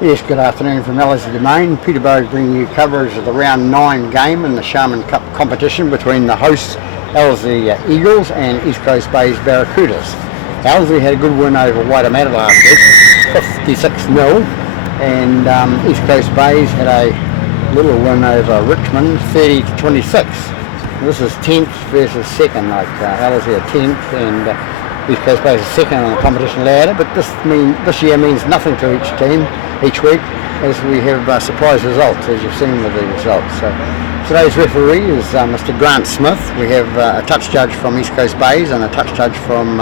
Yes, good afternoon from Ellerslie Domain. Peterborough bringing you coverage of the round 9 game in the Sharman Cup competition between the hosts Ellerslie Eagles and East Coast Bay's Barracudas. Ellerslie had a good win over Waitemata last week, 56-0, and East Coast Bays had a little win over Richmond, 30-26. This is 10th versus 2nd, like Ellerslie are 10th and East Coast Bays are 2nd on the competition ladder, but this year means nothing to each team each week, as we have surprise results, as you've seen with the results. So today's referee is Mr. Grant Smith. We have a touch judge from East Coast Bays and a touch judge from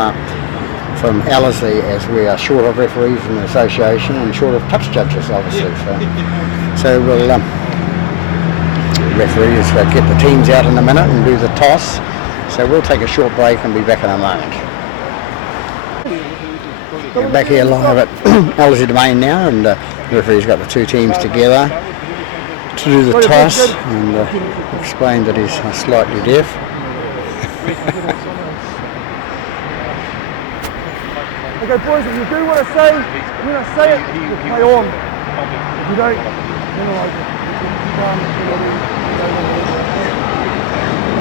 Ellerslie, as we are short of referees in the association and short of touch judges, obviously. So we'll referees get the teams out in a minute and do the toss. So we'll take a short break and be back in a moment. We're back here live at Ellerslie Domain now, and the referee's got the two teams together to do the toss, and explained that he's slightly deaf. Okay, boys, if you do what I say, when I say it, you play on. If you don't, penalise it.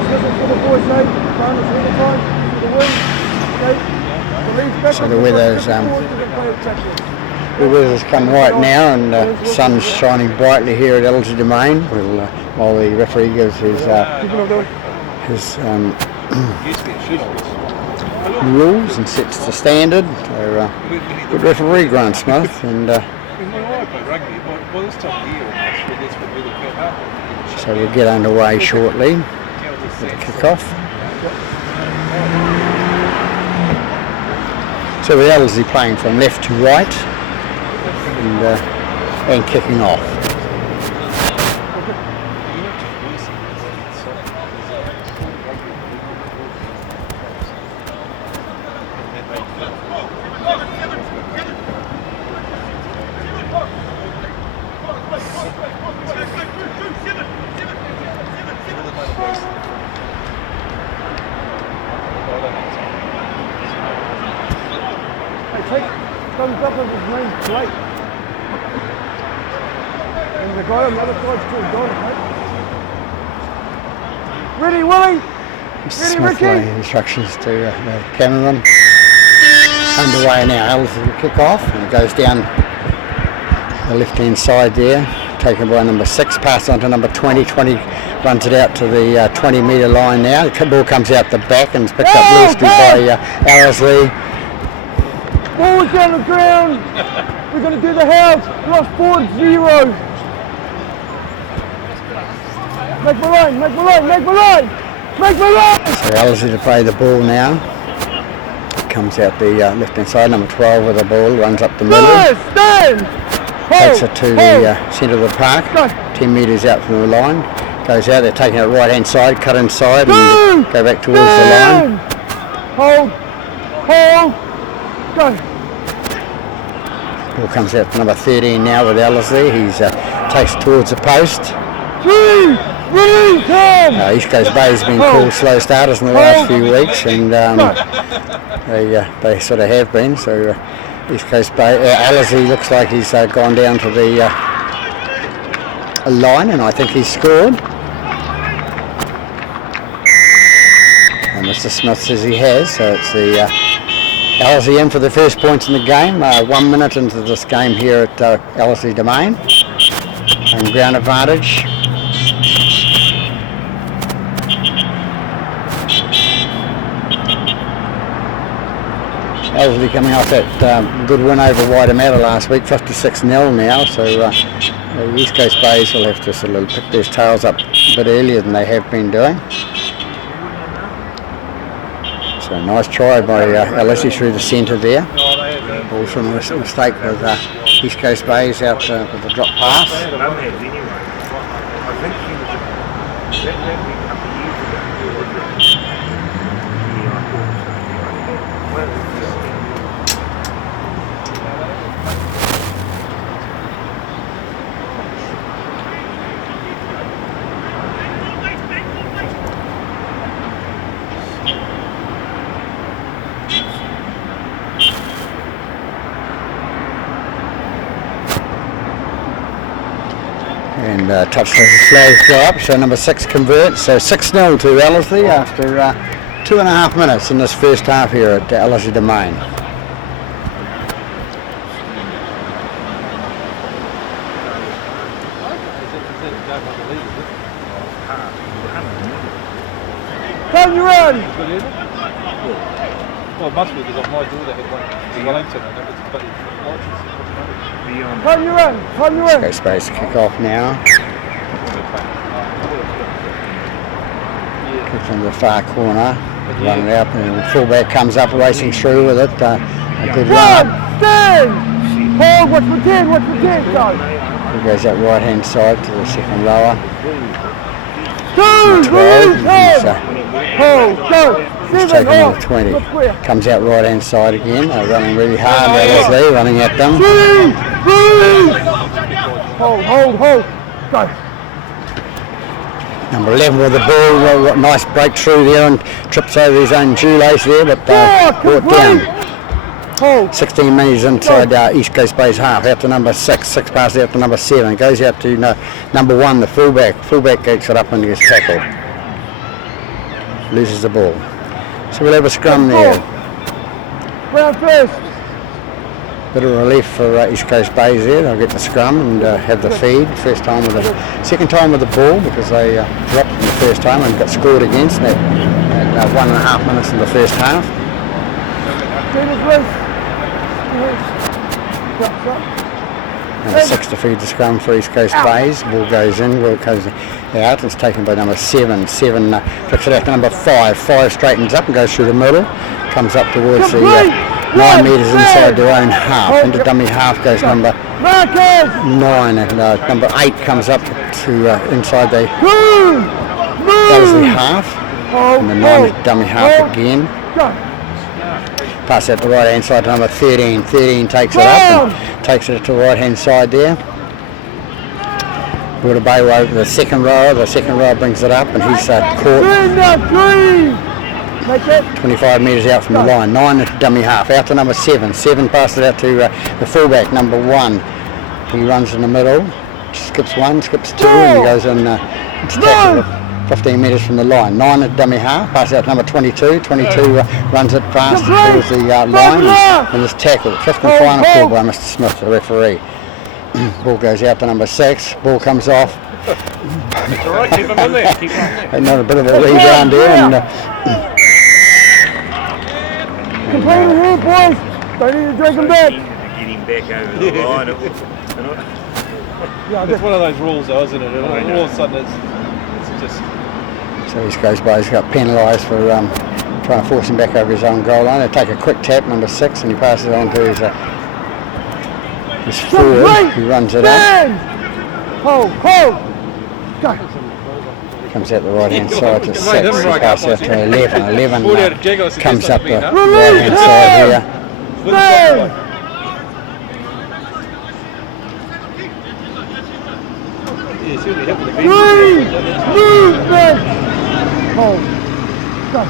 This is what the boys say, bonus all the time, for the win. Okay? So the weather's come right now, and the sun's shining brightly here at Ellerslie Domain, while the referee gives his rules and sets the standard. So good referee, Grant Smith, and so we'll get underway shortly with the kick-off. So with Ellerslie playing from left to right and kicking off. Thumbs up of his name, great. And the guy on the other side's still got it, mate. Ready, Willie? Ready, Ricky? Instructions to the cameraman. Underway now. Ellerslie will kick off, and it goes down the left-hand side there, taken by number 6, passed on to number 20. 20 runs it out to the 20-metre line now. The ball comes out the back and is picked up loosely by Ellerslie. Ball down the ground. We're going to do the house. Lost forward 0. Make my line, make my line, make my line, make my line. So Ellerslie to play the ball now. Comes out the left-hand side, number 12 with the ball, runs up the middle. Stand. Takes it to the centre of the park, 10 metres out from the line. Goes out, they're taking it right-hand side, cut inside and go back towards the line. Hold, go. Ball comes out to number 13 now with Ellerslie. He takes towards the post. 3, release him! East Coast Bay has been called slow starters in the last few weeks, and they sort of have been. So East Coast Bay, Ellerslie looks like he's gone down to the line, and I think he's scored. And Mr. Smith says he has, so it's the Ellerslie in for the first points in the game. 1 minute into this game here at Ellerslie Domain. And ground advantage. Ellerslie coming off that good win over Waitemata last week, 56-0 now. So the East Coast Bays will have to sort of pick their tails up a bit earlier than they have been doing. So nice try by Ellerslie through the centre there. Also a mistake with East Coast Bays out with the drop pass. And touch flags go up, so number 6 converts. So 6-0 to Ellerslie after 2.5 minutes in this first half here at Ellerslie Domain. Turn you run! Well, it must be because my daughter had one in Wellington and it was bloody Turn you run! Turn you run! Go space kick off now. Kick from the far corner. Run it up and the fullback comes up racing through with it. A good run. Stand! Hold, watch for 10, watch for 10, go! He goes out right hand side to the second rower. 2, 12. release, hold, go! He's 7, taking off, the 20. look clear. Comes out right hand side again. Running really hard. Ellerslie running at them. 3, release! Hold, go! Number 11 with the ball. Nice breakthrough there and trips over his own shoelace there, but brought down. Hold. 16 minutes inside East Coast Bay's half. Out to number 6. 6 passes out to number 7. Goes out to number 1, the fullback. Fullback gets it up and gets tackled. Loses the ball. So we'll have a scrum there. Round first. Bit of relief for East Coast Bays there. They'll get the scrum and have the feed. Second time with the ball because they dropped in the first time and got scored against at 1.5 minutes in the first half. Number 6 to feed the scrum for East Coast Bays. Ball goes in, ball goes out. It's taken by number 7. 7 flicks it out to number 5. 5 straightens up and goes through the middle. Comes up towards the 9 metres inside their own half. Into dummy half goes number 9 and number 8 comes up to inside the Ellerslie half. And the 9 is dummy half again. Pass out the right hand side to number 13. 13 takes it up and takes it to the right hand side there. Water Bay over the second row. The second row brings it up and he's caught 25 metres out from the line. 9 at dummy half. Out to number 7. 7 passes it out to the fullback, number 1. He runs in the middle. Skips 1, skips 2 and he goes in to tackle 15 metres from the line. 9 at dummy half, passes out to number 22. 22 runs it fast towards the line and is tackled. 5th and final call by Mr. Smith, the referee. Ball goes out to number 6. Ball comes off. It's all right, keep them in there. Keep them in there. Another bit of a rebound there. And, Complaining here, boys. Don't need to drag them back. Get him back over the line. It's one of those rules, though, isn't it? And all of a sudden, it's just. So East Coast Bay's got penalised for trying to force him back over his own goal line. They take a quick tap, number 6, and he passes it on to his forward. He runs it up. Hold, go. Comes out the right hand side to 6. He passes out to 11. 11 comes up the right hand side here. Movement. Hold, go.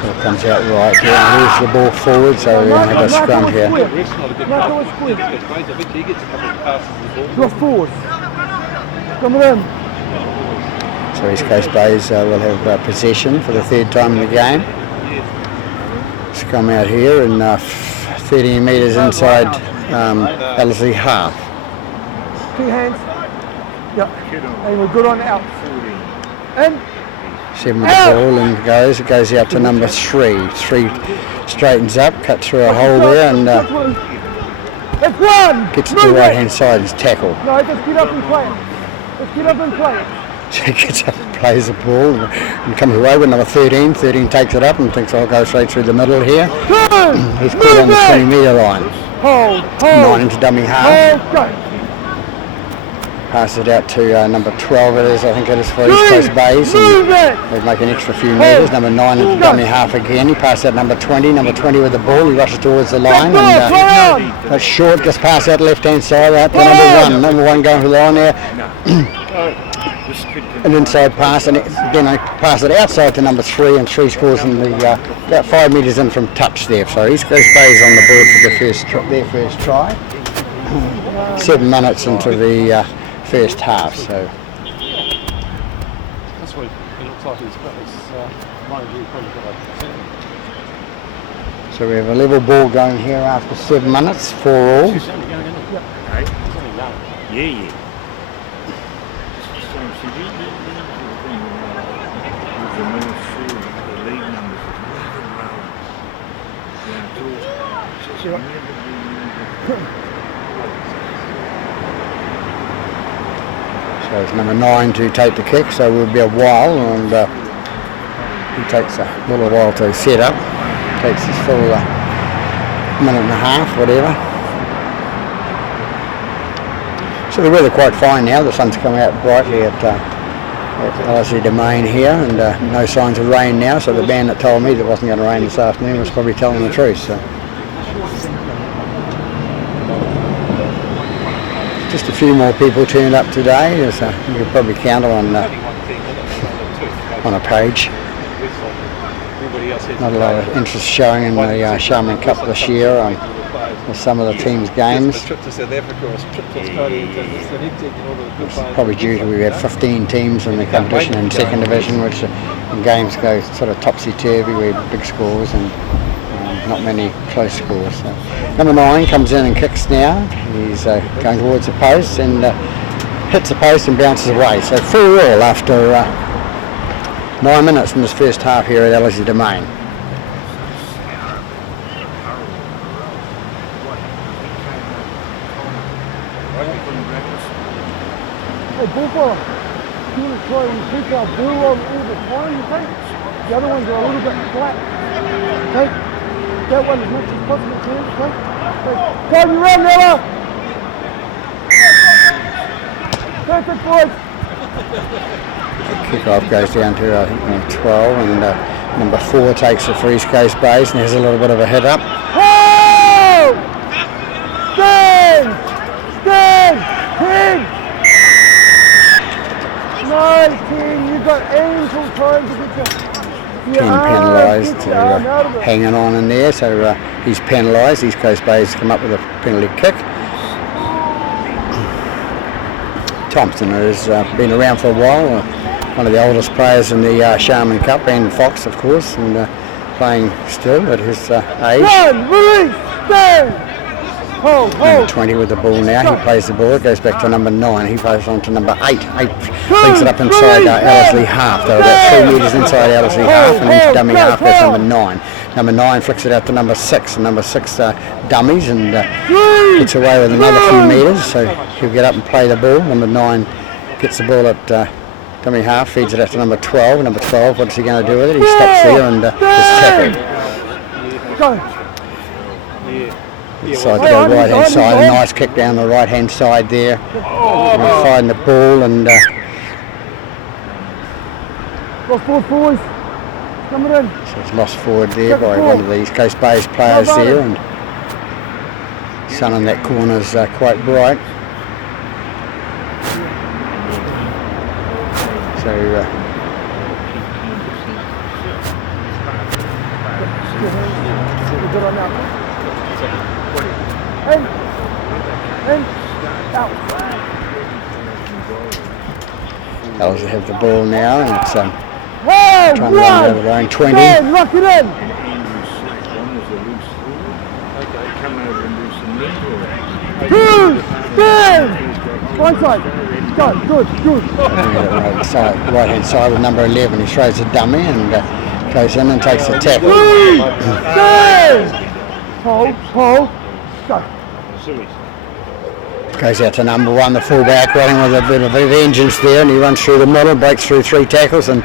Ball comes out right here and moves the ball forward, so we're going to have a scrum here. You're forward. Come on. So East Coast Bays will have possession for the 3rd time in the game. Scrum out here and 13 metres inside Ellerslie half. 2 hands. Yep. And we're good on out. And 7 with the ball and goes. It goes out to number 3. 3 straightens up, cuts through a hole there and that's one. gets to the right hand side and is tackled. No, just get up and play it. Let's get up and play it. So he gets up and plays the ball and comes away with number 13. 13 takes it up and thinks I'll go straight through the middle here. He's caught on the 20 metre line. Hold. 9 into dummy half. Hold, go. Passes it out to number 12 it is, I think it is, for East Coast Bays. They make an extra few metres. Number 9 into dummy half again. He passes out number 20. Number 20 with the ball. He rushes towards the line. And that's short. Just pass out left hand side out to number 1. Number 1 going for the line there. An inside pass, and then I pass it outside to number 3, and 3 scores in the about 5 metres in from touch there. So East Coast Bays on the board for their first try. 7 minutes into the first half. So That's what it looks like he's got. Mind you, probably got a we have a level ball going here after 7 minutes, 4 all. He's only young, isn't he? Hey? He's only young. Yeah. So it's number 9 to take the kick, so we'll be a while, and he takes a little while to set up. Takes his full minute and a half, whatever. So the weather quite fine now. The sun's coming out brightly at LSE Domain here, and no signs of rain now. So the band that told me that it wasn't going to rain this afternoon was probably telling the truth. So just a few more people turned up today. You could probably count on a page. Not a lot of interest showing in the Shaman Cup this year with some of the teams' games. It's probably due to we've had 15 teams in the competition in second division, which games go sort of topsy-turvy with big scores and not many close scores. So number 9 comes in and kicks now. He's going towards the post and hits the post and bounces away. So 4 all after 9 minutes in this first half here at LSE Domain. Hey, bullfrog, you want to try and keep our ball on all the time, you think? The other ones are a little bit flat. Okay? That one as much as possible, too. Okay? Time you run, Noah! Perfect, boys! Kick-off goes down to I think number 12, and number 4 takes it for East Coast Bays, and there's a little bit of a hit up. Oh! Stand! Stand! 10! 9, 10, you've got ample time to get your 10 penalised, hanging on in there, so he's penalised. East Coast Bays come up with a penalty kick. Thompson has been around for a while, one of the oldest players in the Shaman Cup, and Fox of course, and playing still at his age. Run, release, stand! Hold, Number 20 with the ball now. He plays the ball. It goes back to number 9. He plays on to number 8. 8 brings it up inside Ellerslie half. They're about 3 metres inside Ellerslie half, and into dummy half goes number 9. Number 9 flicks it out to number 6, and number 6 dummies and gets away with another few metres. So he'll get up and play the ball. Number 9 gets the ball at dummy half, feeds it out to number 12. Number 12, what's he going to do with it? He stops there and is tackled. Go. Decide to go right hand side, a nice kick down the right hand side there. Find the ball and Lost forward, boys. Coming in. so it's lost forward there by one of the East Coast Bays players there, and sun in that corner is quite bright. So Good on that. In, out. Ellerslie have the ball now, and it's Hey, trying to run over their own 20. Stand, lock it in. Two, stand. Right side. Go, good. Right hand side with number 11. He throws a dummy and goes in and takes the tackle. Stand. Hold, go. Goes out to number 1, the fullback, running with a bit of vengeance there, and he runs through the middle, breaks through 3 tackles, and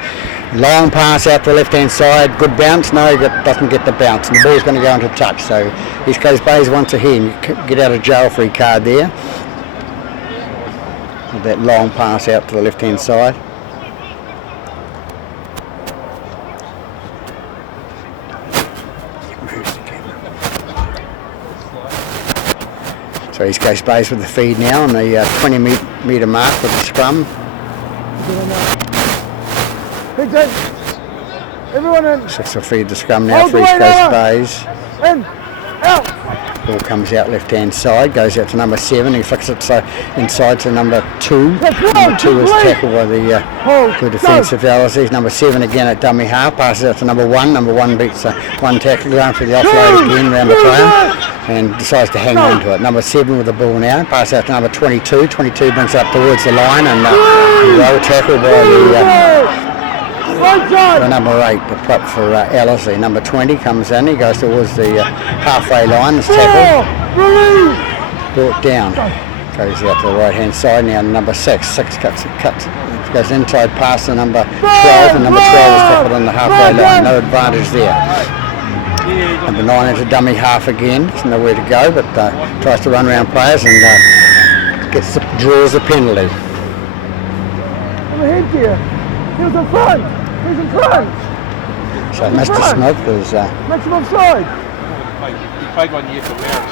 long pass out the left hand side, good bounce. No, doesn't get the bounce, and the ball's going to go into touch. So East Coast Bays once again get out of jail free card there. With that long pass out to the left hand side. So East Coast Bays with the feed now on the 20 metre mark with the scrum. Big J. Everyone in. Six will feed the scrum now for East Coast Bays. In. Out. Ball comes out left hand side, goes out to number 7. He flicks it inside to number 2. Number 2 is tackled by the good defensive Alice. Number 7 again at dummy half, passes out to number 1. Number 1 beats one tackle, going for the offload again round the player and decides to hang on to it. Number 7 with the ball now, pass out to number 22. 22 brings it up towards the line and well tackled by the number 8, the prop for Ellerslie. Number 20 comes in, he goes towards the halfway line, is tackled, brought down, goes out to the right hand side now. Number 6 cuts, goes inside past the number 12, and number 12 is tackled on the halfway line, no advantage there. Number 9 into dummy half again, there's nowhere to go, but tries to run around players and draws a penalty. He's in front! He's in front! So Mr. Smith is... Makes him offside! He played 1 year for Marist.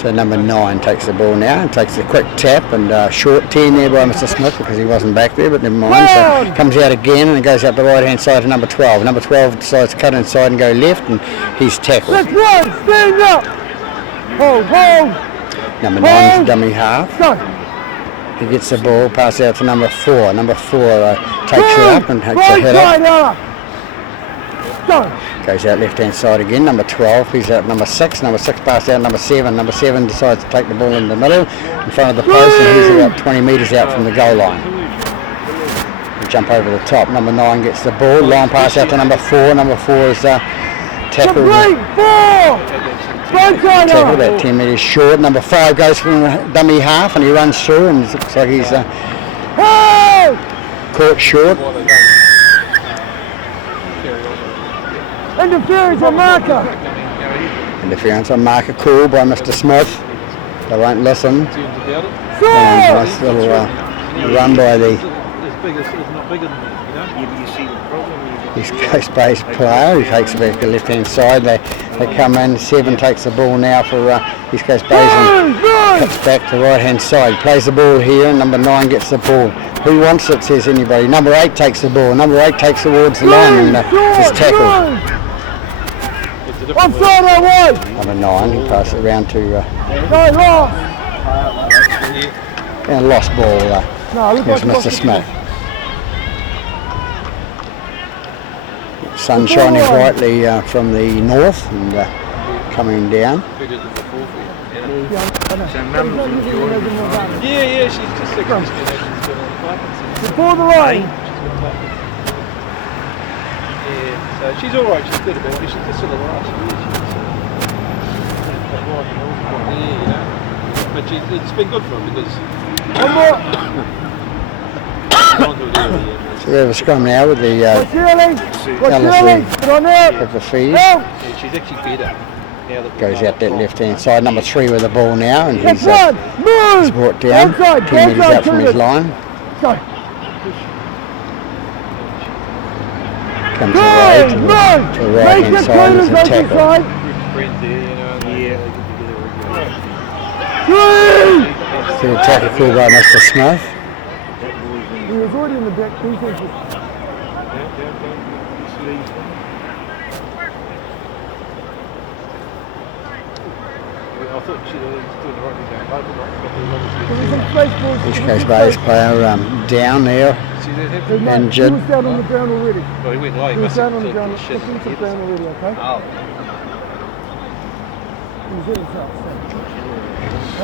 So number 9 takes the ball now and takes a quick tap and short 10 there by Mr. Smith because he wasn't back there, but never mind. So comes out again and goes up the right hand side to number 12. Number 12 decides to cut inside and go left and he's tackled. Let's run! Stand up! Hold! Number 9 is dummy half. Go! He gets the ball, passes out to number 4. Number 4 takes it up and takes a hit up. Goes out left hand side again. Number 12, he's out number 6. Number 6 passes out number 7. Number 7 decides to take the ball in the middle in front of the post and he's about 20 metres out from the goal line. We jump over the top. Number 9 gets the ball. Long pass out to number 4. Number 4 is tackled. Tackled at 10 metres short. Number 5 goes from the dummy half and he runs through and it looks like he's caught short. Interference on marker. Interference on marker called by Mr. Smith. They won't listen. And nice little run by the East Coast based player. He takes it back to the left hand side. They come in. 7 takes the ball now for East Coast Bays and cuts back to the right hand side. Plays the ball here and number 9 gets the ball. Who wants it, says anybody. Number 8 takes the ball. Number 8 takes towards the line and is tackled. Offside on 1! Number 9, he passes it around to and lost ball. Here's Mr. Smith. Sun shining brightly from the north and coming down. Yeah, she's just sick of before the line. Yeah, so she's alright, she's good a bit, but she's just sort of last year. But it's been good for her because... One more! So we have a scrum now with the Pepper feed. Yeah, she's actually better. Goes out that left hand side. Number 3 with the ball now and he's brought down 10 metres out from his line. Comes away to the right hand side as a tackle. So the tackle called by Mr. Smith. He was already in the back. East Coast Bays player down there, injured. He was down on the ground already. Well, he went low. He was down on the ground. He was down already, okay?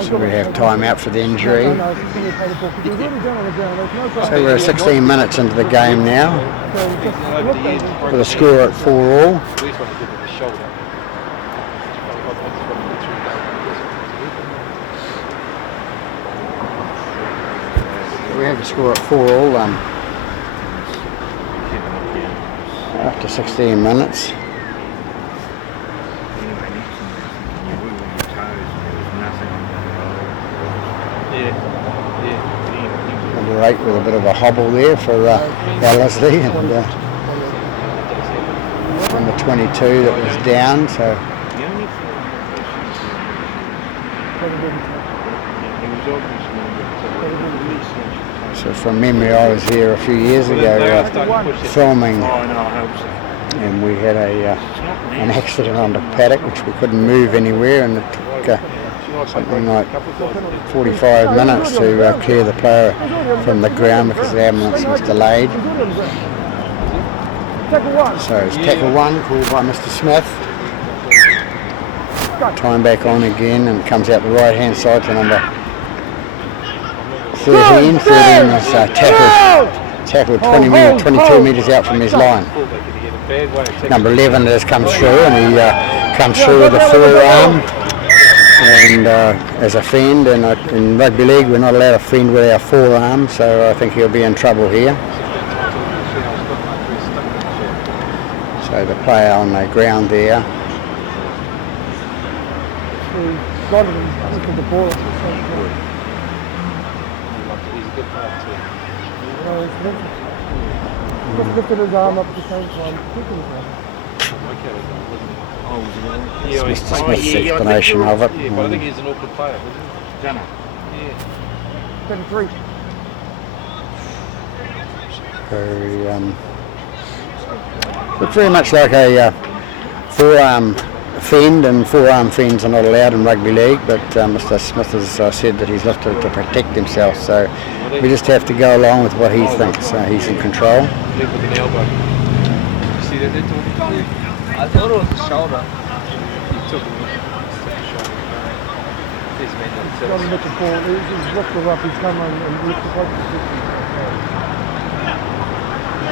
So we have time out for the injury. So we're 16 minutes into the game now, with a score at 4-all. We have a score at 4-all after 16 minutes. Number 8 with a bit of a hobble there for Ellerslie and number 22 that was down. So from memory, I was here a few years ago filming and we had an accident on the paddock which we couldn't move anywhere, and it took something like 45 minutes to clear the player from the ground because the ambulance was delayed. So it's tackle one called by Mr. Smith. Time back on again, and comes out the right hand side to number 13. 13 is tackled 22 metres out from his line. Number 11 has come through, and he comes through with a forearm. And as a fend, and in rugby league we're not allowed to fend with our forearm, so I think he'll be in trouble here. So the player on the ground there. Got him into the ball. Just lifted his arm up at the same time, kicking his arm. It's Mr. Smith's explanation of it. Yeah, but I think he's an awkward player, isn't he? Yeah. 33. It's very much like a forearm fend, and forearm fends are not allowed in rugby league, but Mr. Smith has said that he's lifted it to protect himself, so we just have to go along with what he thinks. He's in control. With an elbow. You see that they're talking? I thought it was the shoulder. He took it. Got him with the ball. He's lifted her up. He's come on and lifted her up.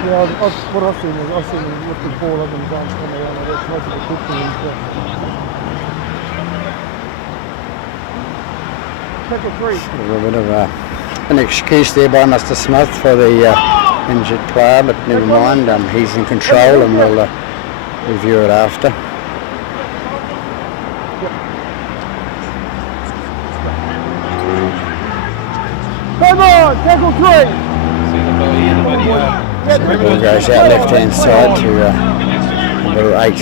Yeah, what I've seen is him lift the ball up and his arms come around. That's most of the good thing he's got. Tackle 3. A little bit of an excuse there by Mr. Smith for the injured player, but never mind. He's in control, and we'll review it after. Come on, tackle 3. Ball goes out left hand side to number 8.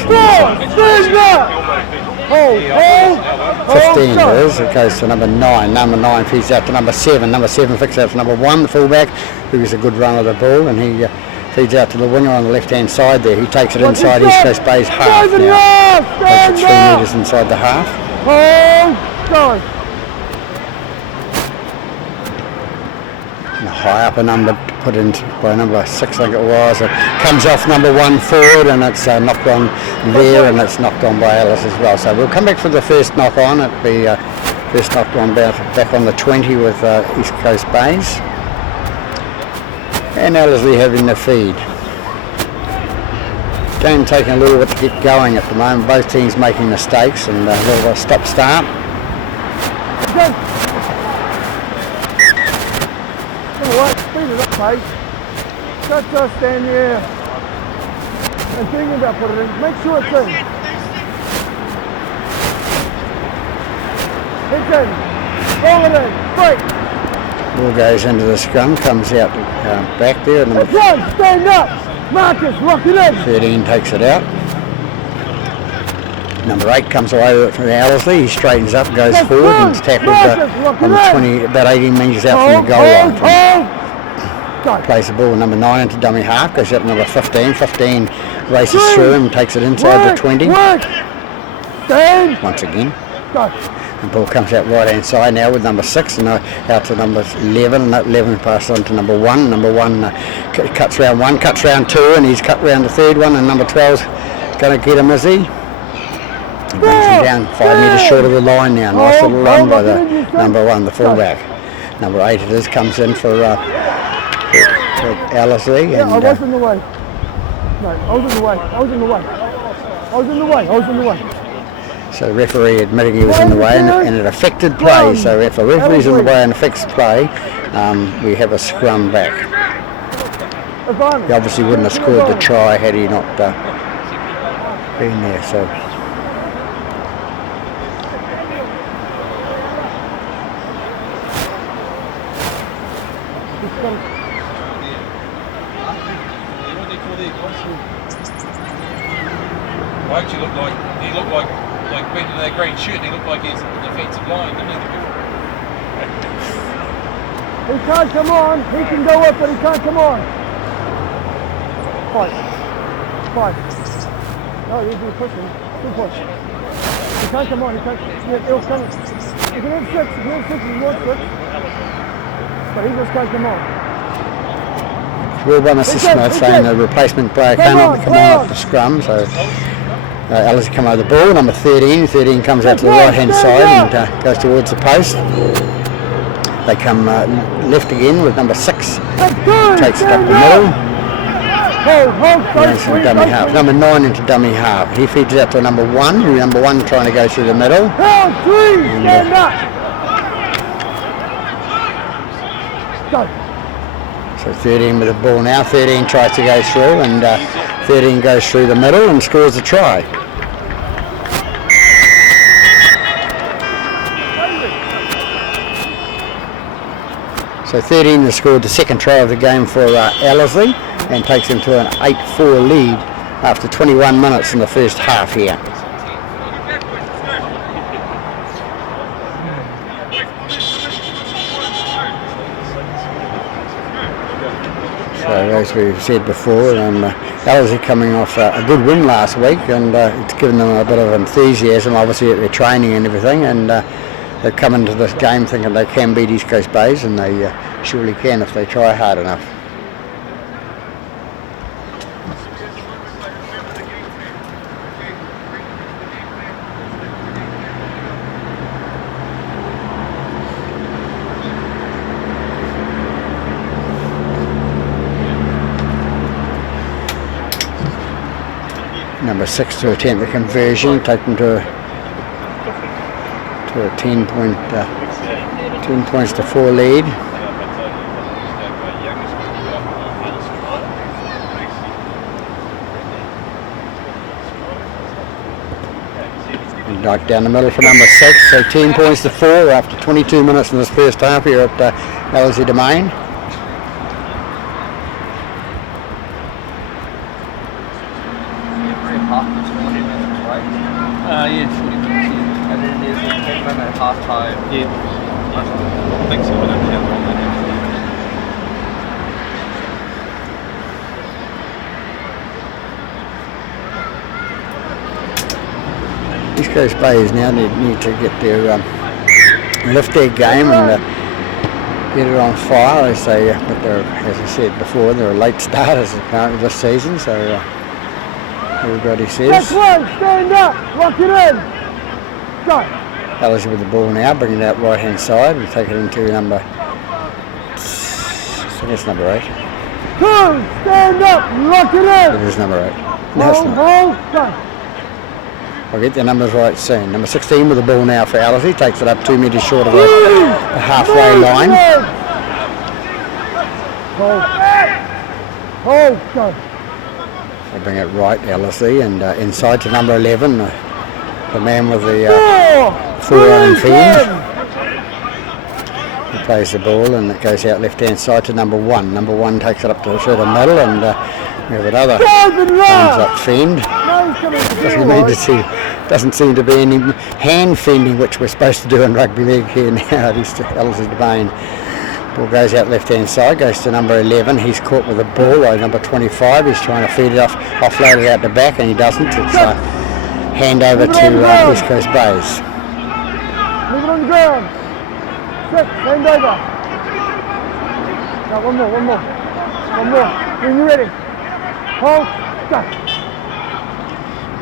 15 it is. It goes to number 9. Number 9 feeds out to number 7. Number 7 flicks out to number 1, the fullback, who is a good runner of the ball, and he feeds out to the winger on the left hand side there. He takes it inside East Coast Bay's half now. Takes it 3 metres inside the half. And a high upper number put in by number 6, I think it was. It comes off number 1 forward, and it's knocked on there, and it's knocked on by Ellis as well. So we'll come back for the first knock on. It'll be first knocked on back on the 20 with East Coast Bays. And Ellerslie having the feed. Game taking a little bit to get going at the moment. Both teams making mistakes, and a little bit of stop-start. Speed it up, mate. Just stand there and think about putting it in. Make sure it's in. It's in. Roll it in. Break. Ball goes into the scrum, comes out back there. It's on. Stand up. Marcus, lock it in. 13 takes it out. Number 8 comes away with it from Ellerslie. He straightens up, goes forward, and is tackled on the 20, about 18 metres out from the goal line. Plays the ball with number 9 into dummy half, goes out to number 15. 15 races through him, takes it inside the 20. Once again. The ball comes out right hand side now with number 6 and out to number 11, and that 11 passes on to number 1. Number 1 cuts round 1, cuts round 2, and he's cut round the third one, and number 12's going to get him, is he? He brings him down 5 metres short of the line now. Nice little run by the number 1, the fullback. Number 8 it is, comes in for Ellerslie. Yeah, I was in the way. No, I was in the way. So the referee admitting he was in the way, and it affected play. So if the referee's in the way and affects play, we have a scrum back. He obviously wouldn't have scored the try had he not been there. So. Well, actually he looked like being in that green shirt, he looked like he's in the defensive line, didn't he? He can't come on, he can go up, but he can't come on. Fight. No, he's been pushing. Good push. He can't come on. He can't. Yeah, he'll come. He can have 6. He can have 6 if he wants 6. But he just can't come on. Well, by Mr. Smith saying the replacement player cannot come on at the scrum, so Alice come over the ball. Number 13. 13 comes out to the right hand side and goes towards the post. They come left again with number 6. Takes it up the middle. Into dummy half. Number 9 into dummy half. He feeds it out to number 1. Who number 1 trying to go through the middle. Stand up. So 13 with the ball now. 13 tries to go through and 13 goes through the middle and scores a try. So 13 has scored the second try of the game for Ellerslie and takes him to an 8-4 lead after 21 minutes in the first half here. So as we've said before, Ellerslie coming off a good win last week, and it's given them a bit of enthusiasm obviously at their training and everything, and they've come into this game thinking they can beat East Coast Bays, and they surely can if they try hard enough. Number 6 to attempt the conversion, take them to a 10 points to 4 lead. And knocked down the middle for number 6, so 10 points to 4 after 22 minutes in this first half here at Ellerslie Domain. Yeah, 40 minutes, yeah. And then there's a 10-minute half time. Yeah. I think so, I don't know how long that is. East Coast Bays now need to get their lift their game and get it on fire. As they, but they're, as I said before, they're late starters apparently this season. So everybody says. Next one, stand up, lock it in. Go. Ellerslie with the ball now, bringing it out right hand side and take it into number. I think it's number 8. 2, stand up, lock it in. It is number 8. No, it's not. Hold, go. I'll get the numbers right soon. Number 16 with the ball now for Ellerslie, takes it up 2 metres short of the halfway line. Hold, go. They bring it right, Ellerslie, and inside to number 11, the man with the forearm fend. He plays the ball and it goes out left hand side to number 1. Number 1 takes it up to the middle and we have another hands up fend. Doesn't seem to be any hand fending, which we're supposed to do in rugby league here now at East Ellerslie Domain. Ball goes out left hand side, goes to number 11. He's caught with the ball by number 25. He's trying to feed it off, offload it out the back, and he doesn't. It's hand over to East Coast Bays. Leave it on the ground. 6, hand over. No, one more. When you're ready. Hold, go.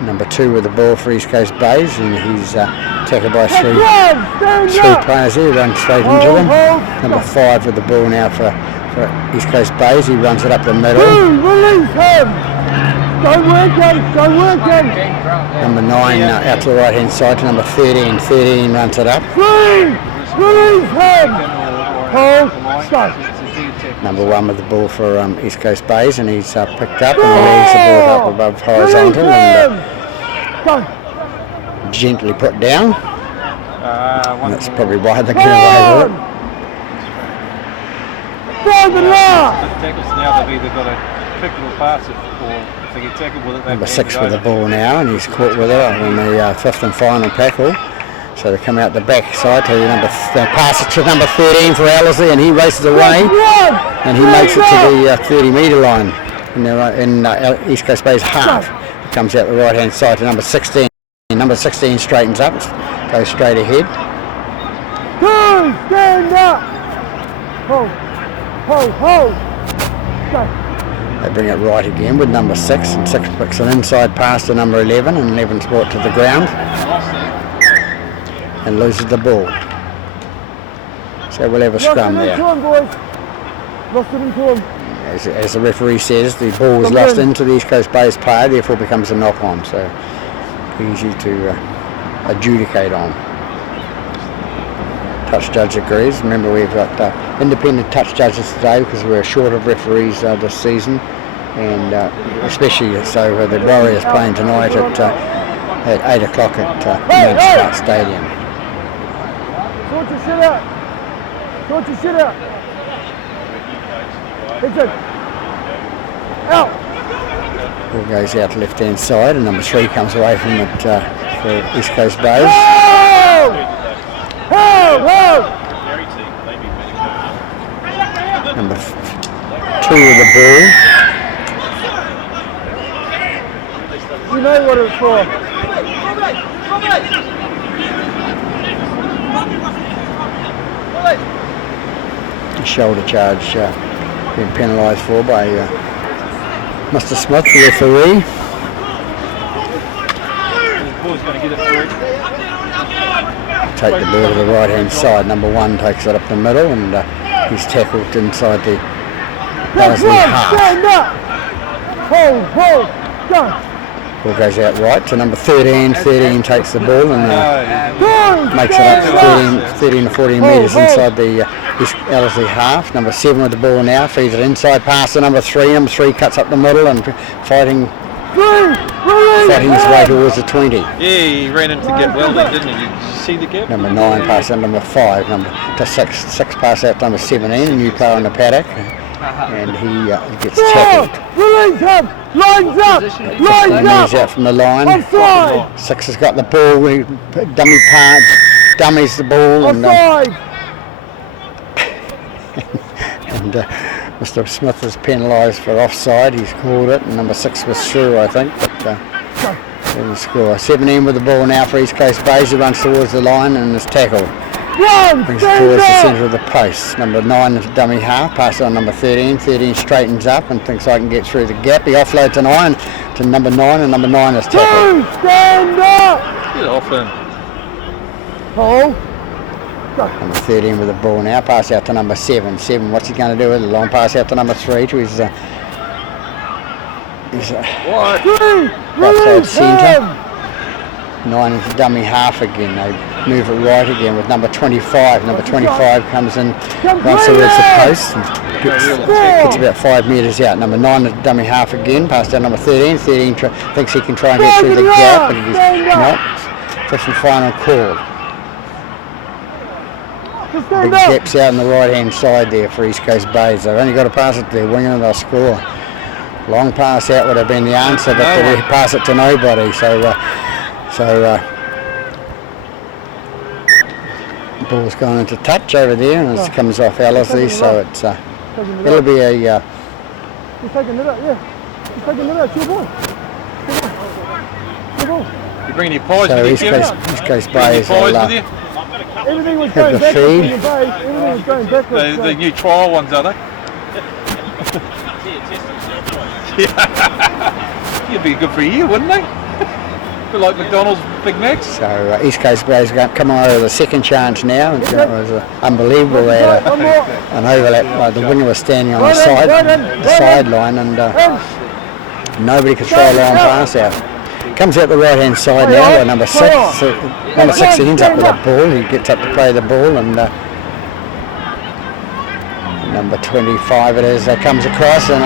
Number 2 with the ball for East Coast Bays, and he's tackled by 3 players here, runs straight into them. Number 5 with the ball now for East Coast Bays, he runs it up the middle. Release him! Don't work him! Number 9 out to the right hand side to number 13. 13 runs it up. Release him! Hold, stop. Number 1 with the ball for East Coast Bays, and he's picked up and leaves the ball up above horizontal and gently put down. And that's probably why they get away with it. Now they've either got to pick it or pass it, or if they get tackled with it, Number 6 with the ball now, and he's caught with it on the 5th and final tackle. So they come out the back side to they pass it to number 13 for Ellerslie, and he races away, and he makes it to the 30-metre line in East Coast Bay's half. Comes out the right hand side to number 16. Number 16 straightens up, goes straight ahead. Two, stand up. Hold, hold, hold. Go. They bring it right again with number 6, and 6 picks an inside pass to number 11, and 11's brought to the ground and loses the ball. So we'll have a scrum there. Lost it into him. As the referee says, the ball was lost into the East Coast Bay's player, therefore becomes a knock-on, so easy to adjudicate on. Touch judge agrees. Remember, we've got independent touch judges today because we're short of referees this season, and especially so the Warriors playing tonight at 8 o'clock at Manchester Stadium. Sort your shit out. Sort your shit out. Out. Ball goes out left hand side, and number 3 comes away from it for East Coast Bays. Number 2 with the ball. You know what it's for. A shoulder charge being penalised for by Mr. Smith, the referee. Take the ball to the right hand side. Number 1 takes it up the middle, and he's tackled inside the Wellesley half. Stand up. Hold, hold, go. Ball goes out right to number 13. 13 takes the ball and makes it up to 13 to 14 metres inside the Wellesley half. Number 7 with the ball now, feeds it inside, pass to number 3. Number 3 cuts up the middle and fighting his way towards the 20. Yeah, he ran in to get welding, didn't he? Did you see the gap? Number 9 pass out number 5. Number 6 pass out to number 17, a new player on the paddock, and he gets tackled. Lines up! Lines up! Lines He's out from the line. Offside! 6 has got the ball. Dummies the ball, and Mr. Smith is penalised for offside. He's called it, and number 6 was through, I think, but didn't score. 17 with the ball now for East Coast Bays. He runs towards the line and is tackled. Brings it towards the centre of the post. Number 9 is dummy half, passes on number 13. 13 straightens up and thinks I can get through the gap. He offloads to number 9, and number 9 is tackled. Stand up! Get off him. Hold. Number 13 with the ball now, pass out to number 7. 7, what's he going to do with it? Long pass out to number 3 to his outside centre. 9 is the dummy half again. They move it right again with number 25. Number 25 comes in, runs towards the post and gets about 5 metres out. Number 9 is the dummy half again, pass down number 13. 13 thinks he can try and get through the gap, but he's not. Fifth and final call. Big gaps out on the right hand side there for East Coast Bays. They've only got to pass it to their winger and they'll score. Long pass out would have been the answer, but they pass it to nobody. So the ball's gone into touch over there, and it comes off Ellerslie. So it's it'll be a. He's taking it up, yeah. He's taking it up. Two ball. You bringing your pies so with you? East Coast Bays will Everything was have going the backwards feed. in the base. Everything was going backwards. The new trial ones, are they? You'd be good for you, wouldn't they? Bit like McDonald's Big Macs. So East Coast Bays are coming over with a second chance now. It was unbelievable. They had an overlap. The winger was standing on the sideline, and nobody could throw a long pass out. Comes out the right hand side now. Number 6. Number 6 he ends up with a ball. He gets up to play the ball, and number 25 it is comes across, and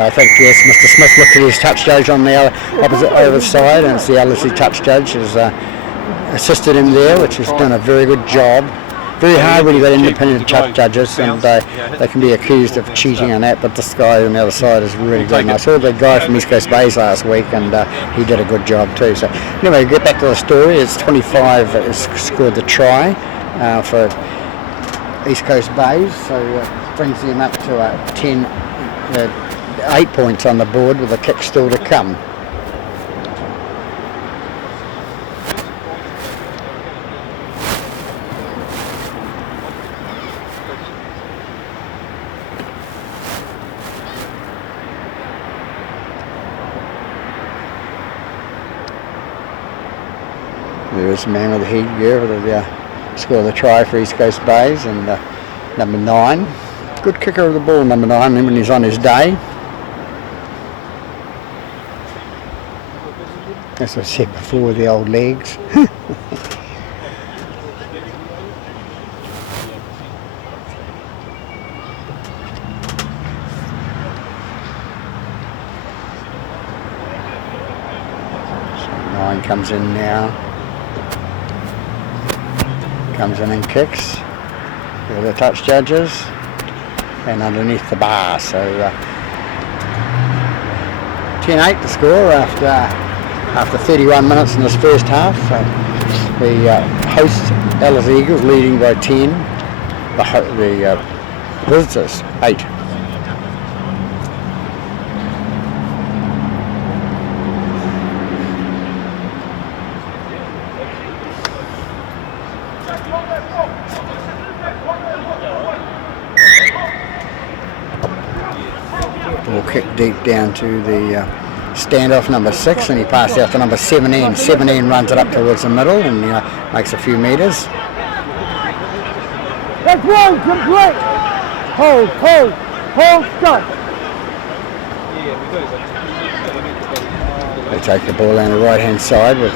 I think, yes, Mr. Smith looked at his touch judge on the opposite side, and it's the Ellerslie touch judge has assisted him there, which has done a very good job. Very hard when you've got independent touch judges, and they can be accused of cheating on that, but this guy on the other side is really good. And I saw the guy from East Coast Bays last week, and he did a good job too. So anyway, get back to the story. It's 25 has scored the try for East Coast Bays. So brings them up to 8 points on the board with a kick still to come. There is a man with the headgear that scored the try for East Coast Bays, and number 9. Good kicker of the ball, number 9, when he's on his day. As I said before, the old legs. 9 comes in now. Comes in and kicks. All the touch judges. And underneath the bar. So 10-8 the score after 31 minutes in this first half. The host Alice Eagles leading by 10. The visitors 8. Ball kicked deep down to the standoff number 6, and he passed out to number 17. 17 runs it up towards the middle and makes a few metres. That's one, complete. Hold, stop. They take the ball down the right hand side with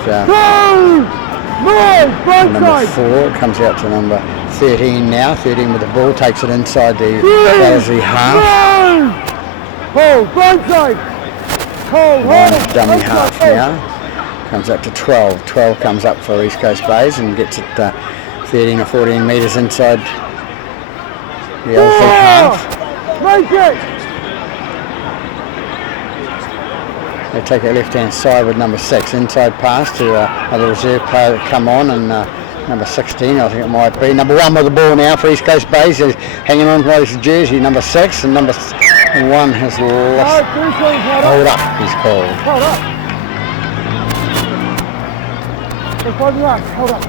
number 4. It comes out to number 13 now. 13 with the ball, takes it inside the Wellesley half. Hold, blindside. Hold, Dummy half now. Comes up to 12. 12 comes up for East Coast Bays and gets it 13 or 14 metres inside the Wellesley half. Make it. They take it left hand side with number 6. Inside pass to another reserve player that come on, and number 16 I think it might be. Number 1 with the ball now for East Coast Bays. He's hanging on to his jersey, number 6, and number 1 has lost. Hold up, he's called. Hold up. Hold up.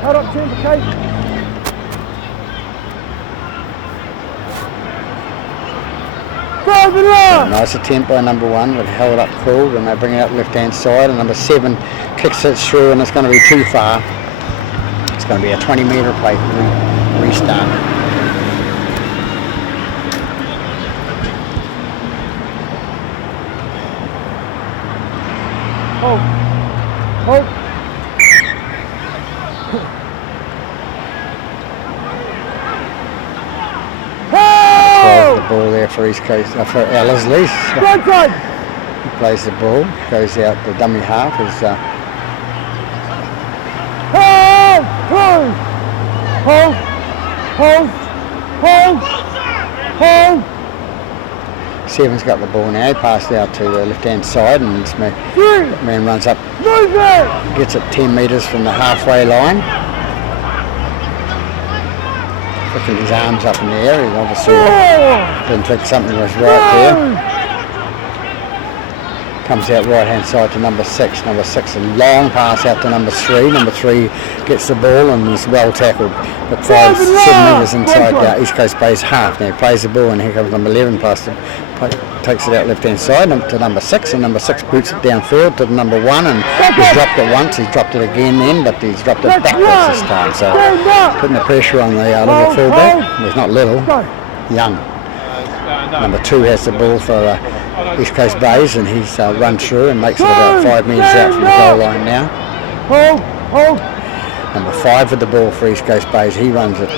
Hold up, Tim, okay? Nice attempt by number 1, but held up called, and they bring it up left hand side, and number 7 kicks it through, and it's going to be too far. It's going to be a 20 metre play restart. Hold. 12 the ball there for East Coast, for Ellerslie. He plays the ball, goes out the dummy half. Is Hold. 7's got the ball now. He passed out to the left hand side, and this man runs up, gets it 10 metres from the halfway line. Looking his arms up in the air, he obviously didn't think something was right there. Comes out right hand side to number 6. Number 6, a long pass out to number 3. Number 3 gets the ball and is well tackled, but 7 metres inside East Coast Bays half. Now he plays the ball, and here comes number 11 takes it out left hand side to number 6, and number 6 boots it downfield to number 1, and he's dropped it once, he's dropped it again then, but he's dropped it backwards this time, so putting the pressure on the little fullback. Well, he's not little, young. Number 2 has the ball for East Coast Bays, and he's run through and makes it about 5 metres out from the goal line now. Number 5 with the ball for East Coast Bays. He runs it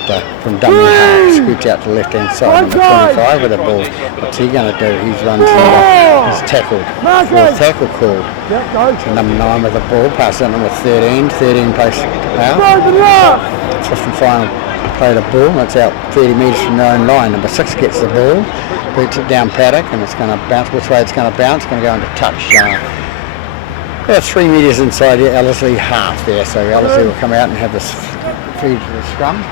from dummy half, scoots out to the left hand side. Number 25 with the ball. What's he going to do? He's runs he's tackled. 4th tackle called. So number 9 with the ball, pass out number 13. 13 plays out. 5th and final play the ball. That's out 30 metres from their own line. Number 6 gets the ball, boots it down paddock, and it's going to bounce. Which way it's going to bounce? It's going to go into touch. About 3 metres inside the Ellerslie half there, so Ellerslie will come out and have this feed to the scrum.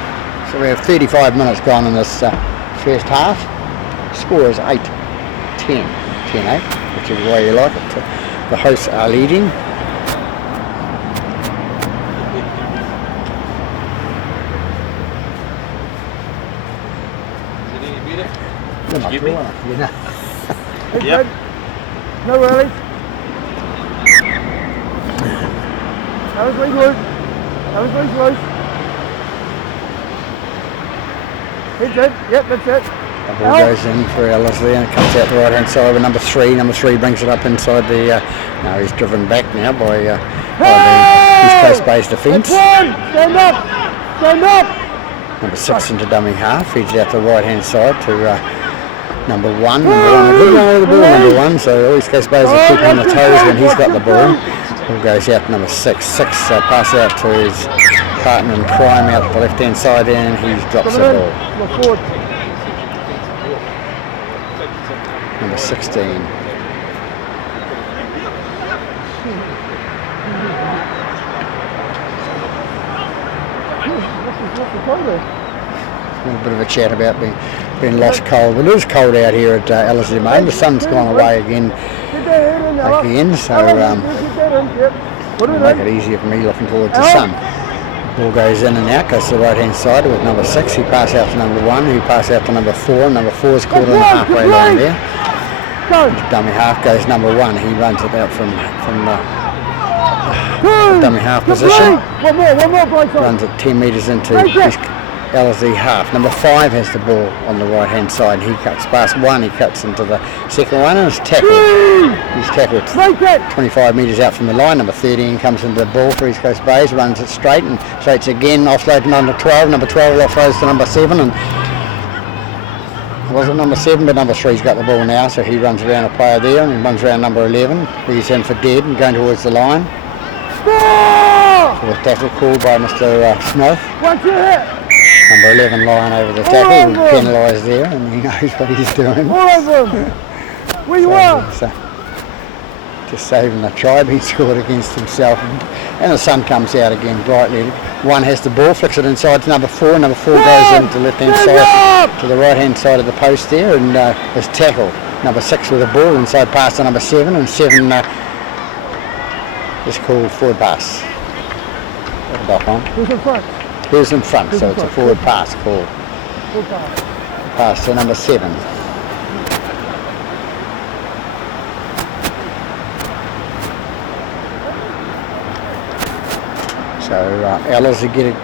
So we have 35 minutes gone in this first half. Score is 8-10, 10-8, whichever way you like it. The hosts are leading. Give me? Yep. No rallies. That was loose. That was loose. Hits it. Yep, that's it. The ball goes in for Ellerslie and it comes out the right hand side with number 3. Number 3 brings it up inside the. Now he's driven back now by the East Coast Bay's defence. Stand up! Stand up! Number 6 into dummy half. Feeds it out the right hand side to number 1. A good one with the ball, number 1. So East Coast Bay's will keep on the toes when he's got the ball. Ball goes out to number 6. 6 passes out to his partner in crime out the left hand side and he drops the ball. Number 16. A bit of a chat about being lost cold. Well, it is cold out here at Ellerslie Main. The sun's gone away again, so it'll make it easier for me looking towards the sun. Ball goes in and out, goes to the right hand side with number 6. He passes out to number 1, who passes out to number 4. Number 4 is caught on the halfway line there. Dummy half goes number 1. He runs it out from the dummy half position. Runs it 10 metres into his Ellerslie half. Number 5 has the ball on the right hand side. He cuts past 1. He cuts into the second one and is tackled. He's tackled 25 metres out from the line. Number 13 comes into the ball for East Coast Bays, runs it straight and straights again, offloading on to 12. Number 12 offloads to number 7 and wasn't number 7, but number 3's got the ball now, so he runs around a player there and he runs around number 11. He's in for dead and going towards the line. So the tackle called by Mr. Smith. What's your hit? Number 11 lying over the tackle, he's penalised there and he knows what he's doing. All of them! Where you are? Just saving the tribe, he scored against himself and the sun comes out again brightly. 1 has the ball, flicks it inside to number 4. Number 4 goes into the left hand side to the right hand side of the post there and is tackled. Number 6 with the ball inside pass to number 7 and 7 is called forward pass. Who's in front? Who's in front, so it's a forward pass called. Pass to number 7. So Ellerslie get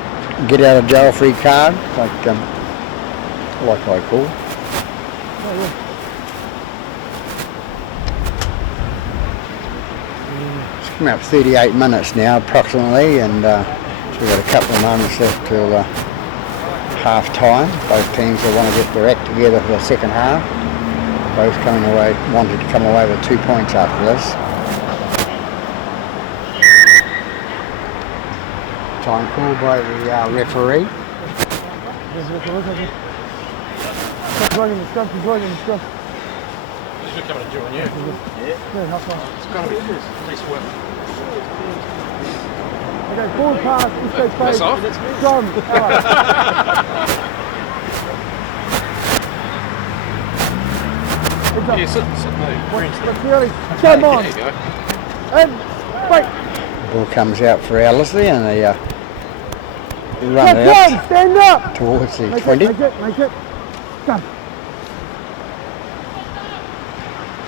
out of jail free card, like I call. It's come out 38 minutes now approximately, and so we've got a couple of moments left till half time. Both teams will want to get their act together for the second half. Both wanted to come away with 2 points after this. Time called by the referee. He's running the scrum. He's coming to do on you. Yeah, half time. It's got to be nice work. Okay, forward pass, East Coast Bay. That's off. Scrum. Yeah, sit no. Let's really come on. There you go. And wait. Ball comes out for Ellerslie and they run it Come, out stand up. towards the Make 20. it. Come.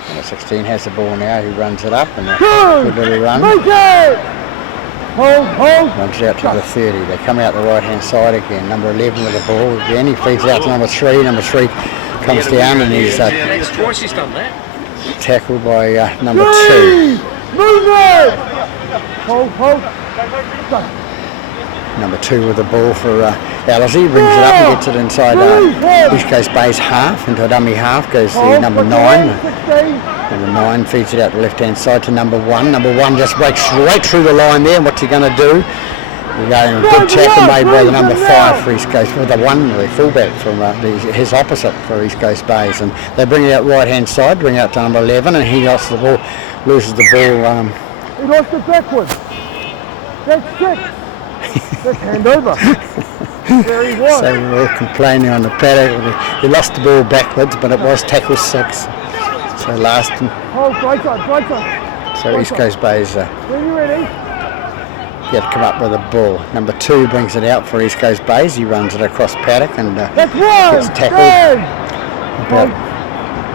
Number 16 has the ball now, he runs it up and a Good. good little run. Make it. Hold. Runs it out to the 30. They come out the right hand side again. Number 11 with the ball again. He feeds it out to number 3. Number 3 comes down and he's Twice he's done that. tackled by number 2. Move it. Hold. Go. Number 2 with the ball for Ellerslie, brings it up and gets it inside East Coast Bay's half, into a dummy half, goes to number 9. Number 9 feeds it out the left hand side to number 1. Number 1 just breaks right through the line there, and what's he going to do? We're going a good tackle made by the number 5 for East Coast, with the fullback from his opposite for East Coast Bays, and they bring it out right hand side, bring it out to number 11, and he lost the ball, loses the ball. He lost it backwards. That's 6. That's hand over. There he was. So we were all complaining on the paddock. He lost the ball backwards, but it was tackle 6. So last, Hold, right side. so East Coast Bay's When you ready? get to come up with a ball. Number 2 brings it out for East Coast Bays. He runs it across paddock and That's gets one. tackled about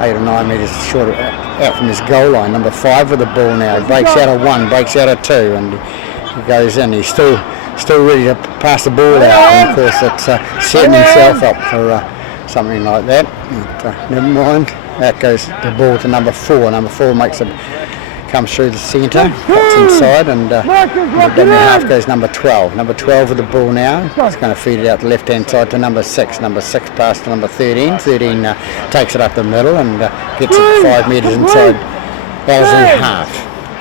8 or 9 metres short out from his goal line. Number 5 with the ball now. He breaks out of 1, breaks out of 2, and he goes in. He's still ready to pass the ball out, and of course it's setting himself up for something like that. But, never mind. That goes the ball to number 4. Number 4 comes through the centre, cuts inside, and the dummy half goes number 12. Number 12 with the ball now. He's going to feed it out the left-hand side to number 6. Number 6 pass to number 13. 13 takes it up the middle and gets it 5 metres inside Ellerslie half.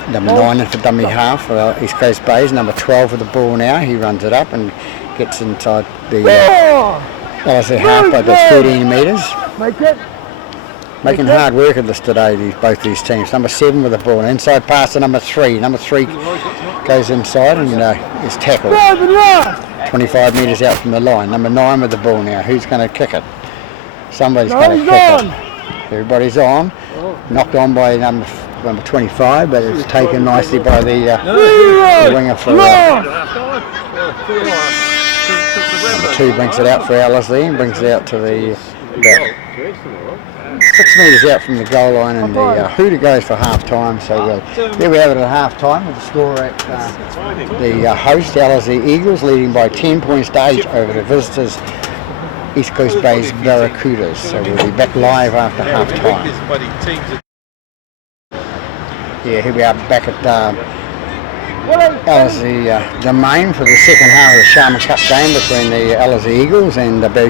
Number 9 for dummy half for East Coast Bays. Number 12 with the ball now. He runs it up and gets inside the Ellerslie half by the 13 metres. Make it. Making hard work of this today, both these teams. Number 7 with the ball. Inside pass to number 3. Number 3 goes inside and is tackled. 25 metres out from the line. Number 9 with the ball now. Who's going to kick it? Somebody's going to kick it. Everybody's on. Knocked on by number 25, but it's taken nicely by the winger for number 2 brings it out for Ellerslie and brings it out to the about 6 metres out from the goal line, and the hooter goes for half time. So there we have it at half time with the score at the host Ellerslie Eagles leading by 10 points to 8 over the visitors East Coast Bays Barracudas. So we'll be back live after half time. Yeah, here we are back at Ellerslie domain for the second half of the Sharman Cup game between the Ellerslie Eagles and the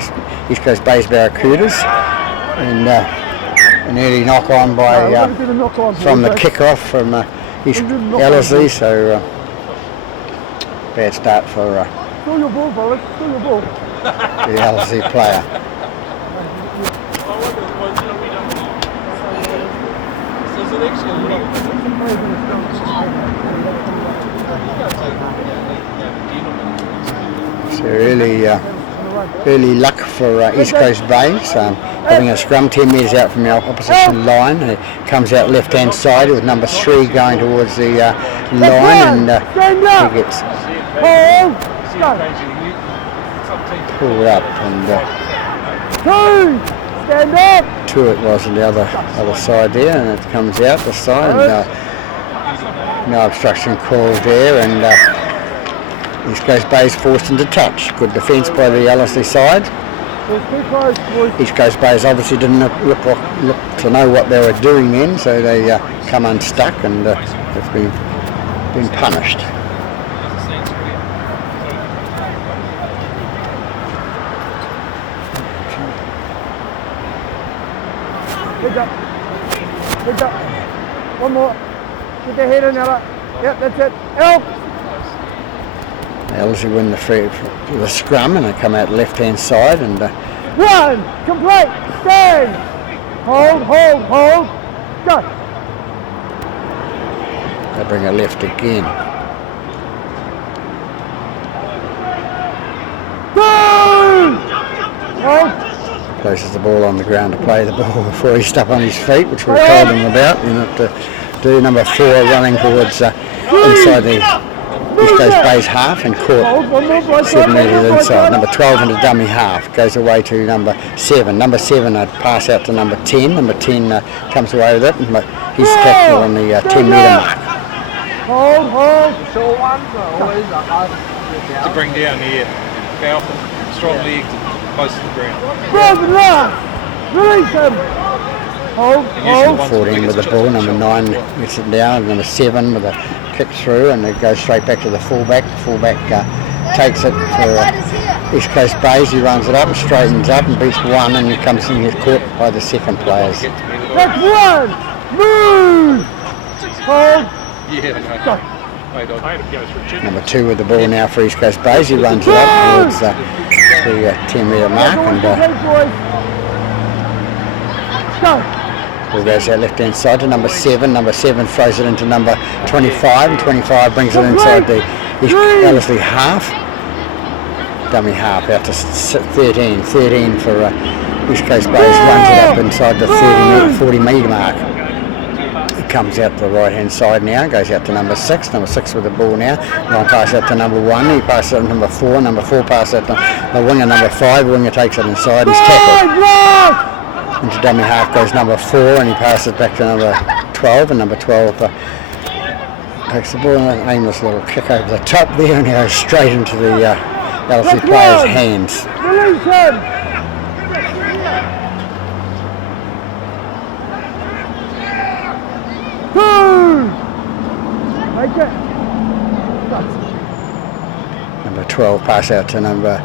East Coast Bays Barracudas. And an early knock on by from the kick-off from East Ellerslie, so bad start for Still your ball, fellas. Still your ball. the Ellerslie player. So early luck for East Coast Bays, having a scrum 10 metres out from the opposition line. It comes out left-hand side with number 3 going towards the line, and he gets pulled up, and Stand up! 2 it was on the other side there, and it comes out the side. No obstruction called there, and East Coast Bays forced into touch. Good defence by the Ellerslie side. East Coast Bays obviously didn't look to know what they were doing then, so they come unstuck and have been punished. Heads up. Heads up. One more. Get the head in, Ella. Yep, that's it. Help! Ellerslie win the scrum, and they come out left-hand side, and Run! Complete! Stand! Hold, hold, hold. Go! they bring it left again. Go! Hold. Places the ball on the ground to play the ball before he's up on his feet, which we've told him about. You know, to do. Number 4 running towards inside the East Coast Bays half and caught 7 metres inside. Number 12 in the dummy half goes away to number 7. Number 7 pass out to number 10. Number 10 comes away with it, and he's tackled on the 10 metre mark. Hold, hold. To bring down here, powerful, strong legs, close to the ground. Grab and run. Release him. Hold, hold. 14 with the ball. Number 9 gets it down. Number 7 with a kick through, and it goes straight back to the fullback. The fullback takes it for East Coast Bays. He runs it up and straightens up and beats 1, and he comes in and gets caught by the second players. That's 1. Move. Hold. Yeah, Number 2 with the ball now for East Coast Bays. He runs it up towards the 10 metre mark, and ball goes out left hand side to number 7. Number 7 throws it into number 25, and 25 brings it inside the Ellerslie half. dummy half out to 13 for East Coast Bays, runs it up inside the 40 metre mark. It comes out to the right hand side now, goes out to number 6 with the ball now. Long pass out to number 1, he passes out to number 4 passes out to the winger number 5, winger takes it inside, he's tackled. Into dummy half goes number 4 and he passes back to number 12 and number 12 takes the ball and an aimless little kick over the top there and he goes straight into the LC player's hands. Release him! Make it. Number 12 pass out to number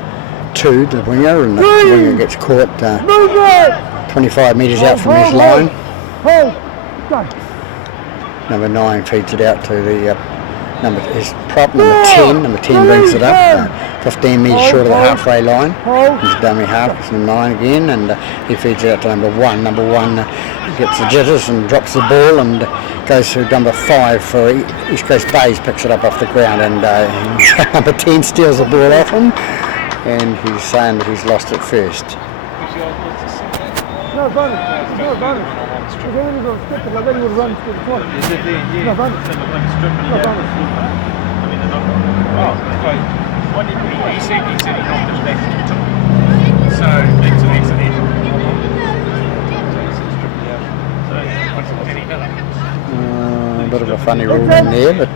2, the winger, and the winger gets caught 25 metres out from his line. Number 9 feeds it out to the his prop, number 10. Number 10 brings it up 15 metres short of the halfway line. He's dummy half, it's 9 again, and he feeds it out to number 1. Number 1 gets the jitters and drops the ball and goes to number 5 for East Coast Bays, picks it up off the ground, and number 10 steals the ball off him, and he's saying that he's lost it first. No bonus, no bonus. Because when he was on strip, I bet he would run to the point. Is it there? Yeah. No bonus. No bonus. No bonus. I mean, they're not. Oh, okay. What did he said? He said he knocked it back. So, that's an accident. So, did he know? A bit of a funny rule in there, but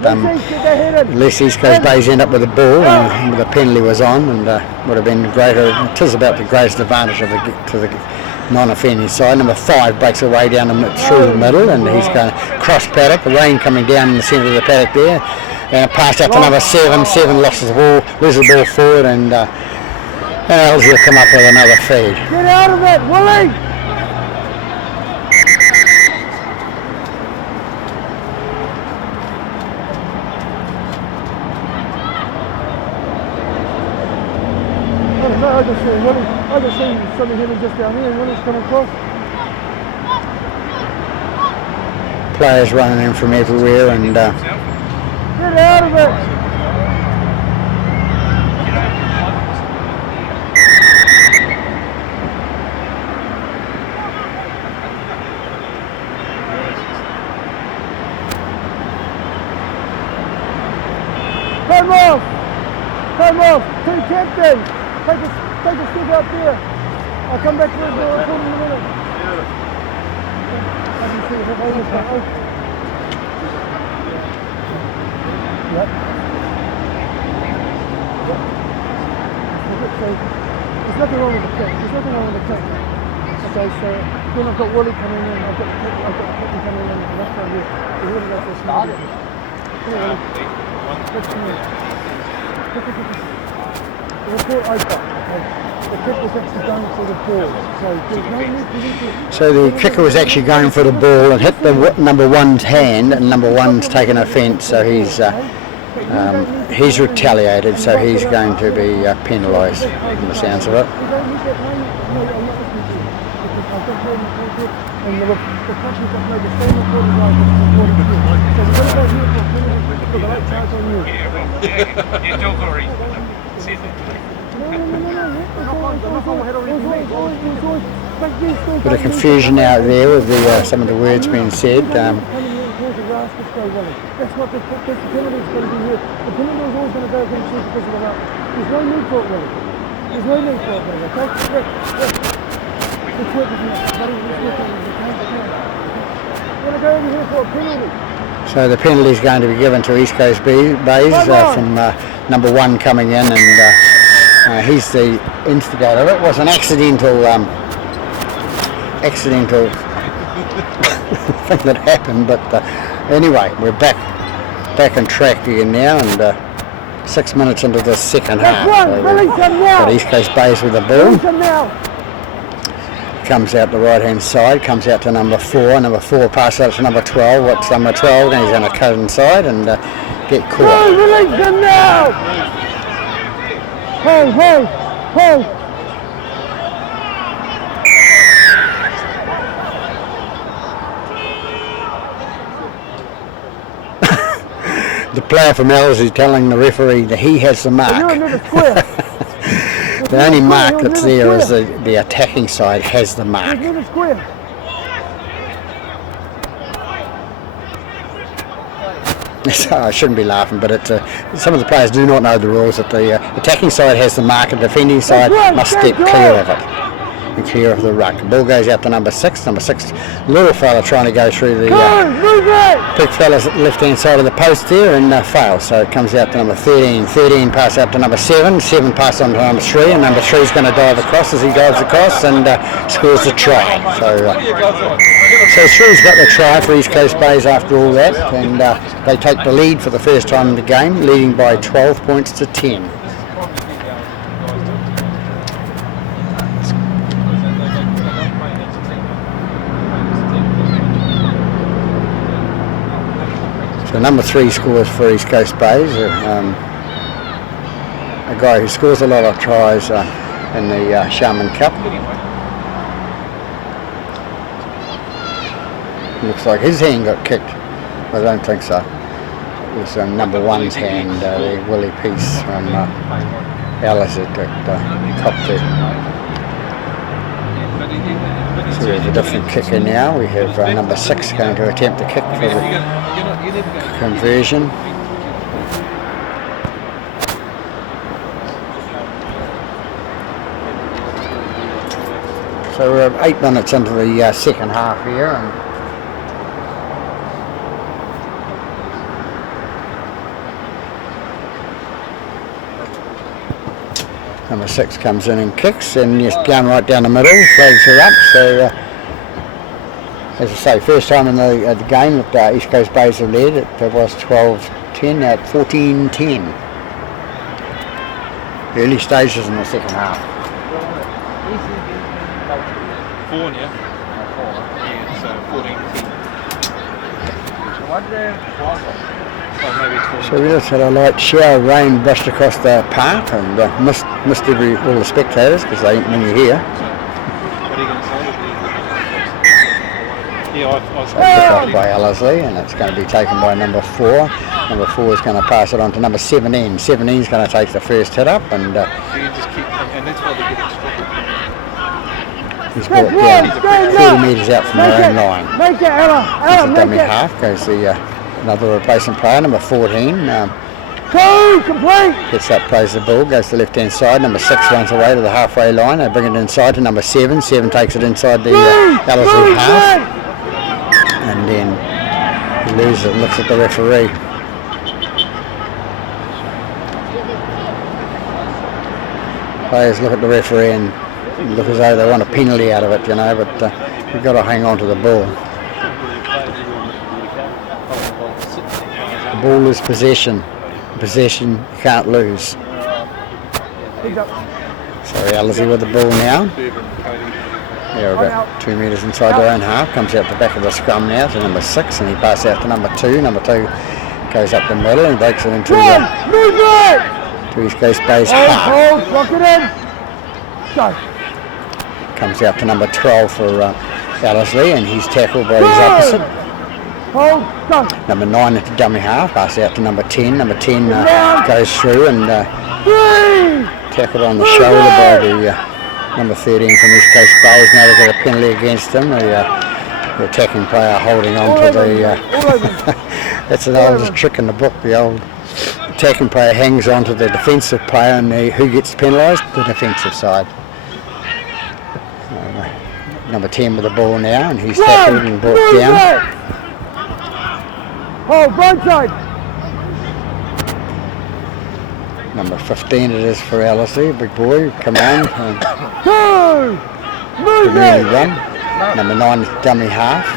unless East Coast Bays end up with the ball, and the penalty was on, and would have been greater. It is about the greatest advantage of to the non-offending side. Number 5 breaks away down through the middle, and he's going to cross paddock. The rain coming down in the centre of the paddock there, and a pass out to number 7. 7 loses the ball forward, and Elsie will come up with another feed. Get out of it, Willie! I just see something hitting just down here and Willie's coming across. Players running in from everywhere and get out of it! Time off! Team captain! Take a stick out there. I'll come back to it in a minute. I can see it. Yep. So, there's nothing wrong with the kick. Okay, so then I've got Willie coming in, I've got Picky coming in, and that's right here. So we're going to go for a start. The report open. The kick was actually going for the ball. So the kicker was actually going for the ball and hit the number 1's hand, and number 1's taken offence, so he's retaliated, so he's going to be penalised from the sounds of it. Bit of confusion out there with some of the words being said. That's what the penalty is going to be here. The penalty is always going to go against you because of the route. There's no need for it, really. There's no need for it, really. Okay? It's working here. We're going to go over here for a penalty. So the penalty is going to be given to East Coast Bays from number 1 coming in, and he's the instigator. It was an accidental thing that happened, but anyway, we're back on track again now, and 6 minutes into the second half. So got East Coast Bays with the ball. Comes out the right hand side, comes out to number 4. Number 4 passes out to number 12. What's number 12? And he's going to cut inside and get caught. Release him now! Hold! The player from Ellerslie telling the referee that he has the mark. You're in the square. The only mark that's there is the attacking side has the mark. He's in the square. So I shouldn't be laughing, but it's some of the players do not know the rules that the attacking side has the mark and the defending side must step clear of it and clear of the ruck. The ball goes out to number 6. Number 6, little fella trying to go through the big fella's left hand side of the post there and fails. So it comes out to number 13. 13 pass out to number 7. 7 pass on to number 3, and number 3 is going to dive across as he dives across and scores the try. So 3's got the try for East Coast Bays after all that, and they take the lead for the first time in the game, leading by 12 points to 10. So number 3 scores for East Coast Bays, a guy who scores a lot of tries in the Sharman Cup. Looks like his hand got kicked. I don't think so. It was number 1's hand, the Willie Peace from Alice that copped it. So we have a different kicker now. We have number 6 going to attempt the kick for the conversion. So we're 8 minutes into the second half here, and number 6 comes in and kicks, and just going right down the middle, flags her up. So as I say, first time in the game that East Coast Bays have led. It was 12-10, now 14-10. Early stages in the second half. 4 now. Yeah, so 14-10. So we just had a light shower of rain brushed across the park and missed all the spectators because they ain't many here. What are you going to say? Yeah, I Picked up by Ellerslie, and it's going to be taken by number 4. Number 4 is going to pass it on to number 17. 17 is going to take the first hit up, and you can just keep, and that's why they get instructed. he's brought down 40 metres out from their own line. Make it, Ella. He's a dummy half, goes the another replacement player, number 14. Complete. Gets up, plays the ball, goes to the left-hand side. Number 6 runs away to the halfway line. They bring it inside to number 7. 7 takes it inside the Ellerslie half. And then he loses it and looks at the referee. Players look at the referee and look as though they want a penalty out of it, you know, but you've got to hang on to the ball. The ball is possession. Possession you can't lose. So Ellerslie with the ball now. They're about 2 metres inside their own half. Comes out the back of the scrum now to number 6, and he passes out to number 2. Number 2 goes up the middle and breaks it into to East Coast Bays half. Lock it in. Go. Comes out to number 12 for Ellerslie, and he's tackled by his opposite. Hold. Go. Number 9 at the dummy half. Passes out to number 10. Number 10 goes through and tackled on the shoulder by the number 13 from East Coast Bays. Now they've got a penalty against him. The attacking player holding on to the... that's an old trick in the book. The old attacking player hangs on to the defensive player, and who gets penalised? The defensive side. Number 10 with the ball now, and he's tackled and brought down. Hold, broadside. Number 15 it is for Ellerslie, big boy, come on. Move it. Run. Number 9 is dummy half.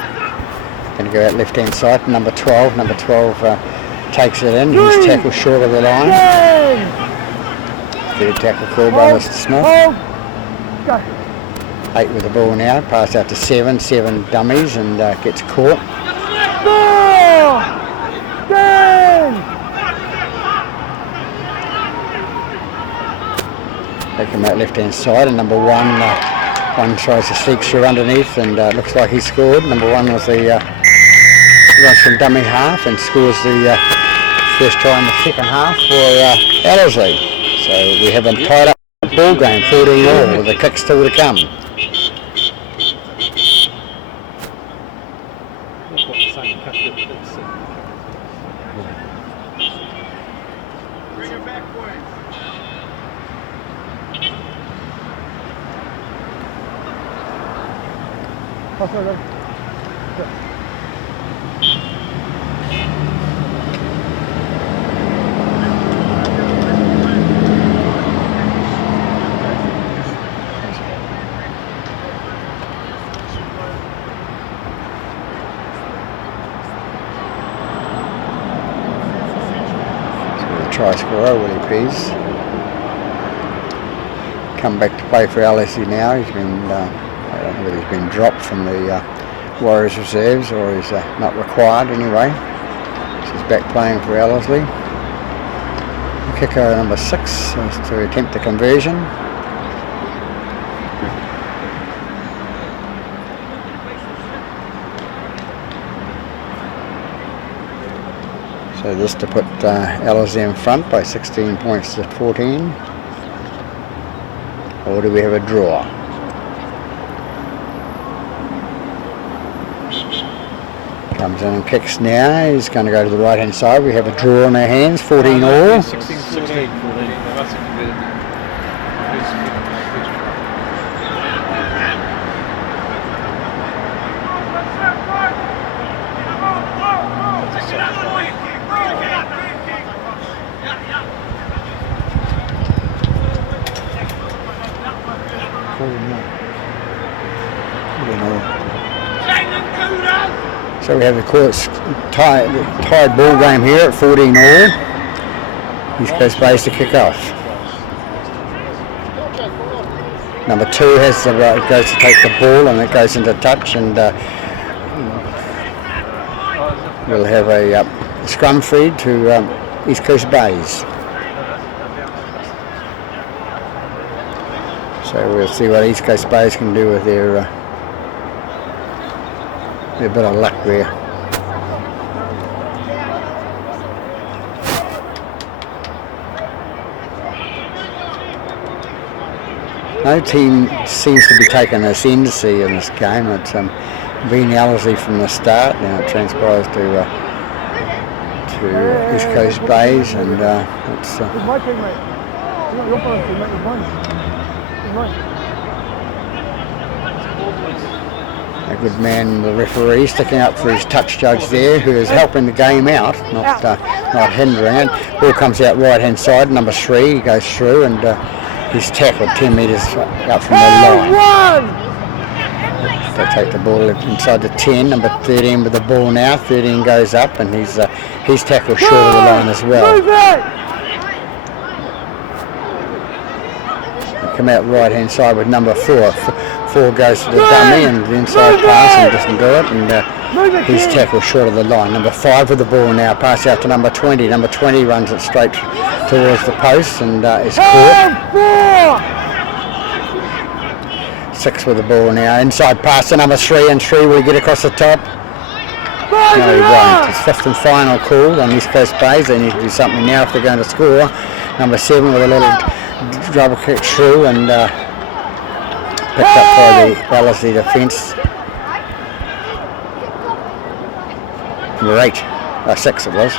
Going to go out left hand side. Number 12 takes it in. He's tackled short of the line. Third tackle called by Mr. Smith. 8 with the ball now. Pass out to 7. 7 dummies and gets caught. 4. 10. They come out left hand side, and number 1 tries to sneak through underneath, and looks like he scored. Number 1 was the runs from dummy half and scores the first try in the second half for Ellerslie. So we have them tied up tight ball game, 14 all, with the kicks still to come. Try scorer, Willie Pease. Come back to play for LSE now. He's been, I don't know whether he's been dropped from the Warriors reserves or he's not required anyway. So he's back playing for Ellerslie. Kicker number 6 is to attempt the conversion. So this to put Ellerslie in front by 16 points to 14. Or do we have a draw? Comes in and kicks now. He's going to go to the right hand side. We have a draw in our hands, 14 all. 16, 14. That's a So we have the court's tied ball game here at 14 all. East Coast Bays to kick off. Number 2 has the right, goes to take the ball and it goes into touch, and we'll have a scrum feed to East Coast Bays. So we'll see what East Coast Bays can do with their bit of luck there. No team seems to be taking ascendancy in this game. It's been Ellerslie from the start. Now it transpires to East Coast Bays, and it's my teammate. You're not your first teammate, you're mine. a good man, the referee, sticking up for his touch judge there, who is helping the game out, not hindering it. Ball comes out right hand side, number 3, he goes through, and he's tackled 10 metres out from the line. They take the ball inside the 10, number 13 with the ball now. 13 goes up, and he's tackled short of the line as well. They come out right hand side with number 4. 4 goes to the dummy and the inside pass and doesn't do it, and he's tackled short of the line. Number 5 with the ball now, pass out to number 20. Number 20 runs it straight towards the post and is caught. 6 with the ball now, inside pass to number 3, and 3 will get across the top. No, he won't. It's 5th and final call on East Coast Bays. They need to do something now if they're going to score. Number 7 with a little double kick through and picked up by the Ellerslie defence. Number 6 it was.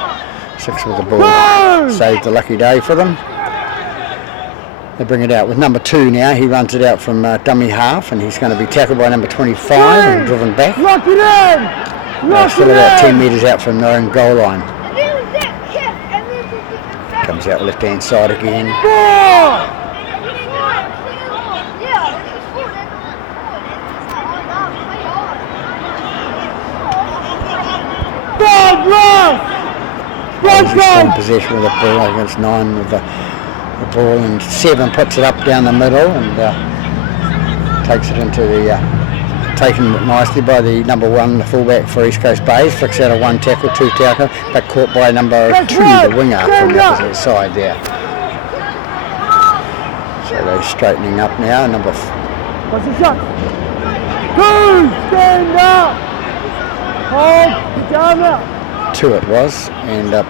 6 with the ball. Saved the lucky day for them. They bring it out with number 2 now. He runs it out from dummy half, and he's going to be tackled by number 25 and driven back. Lock it in! They're still about 10 metres out from their own goal line. Comes out left hand side again. Strong possession with the ball against 9 with the ball, and 7 puts it up down the middle and takes it into the taken nicely by the number 1, the fullback for East Coast Bays. Flicks out a 1 tackle, 2 tackle, but caught by number 2, the winger from the opposite side there. So they're straightening up now. Number What's the shot? 2, stand up. Hold, get down now. 2 it was, and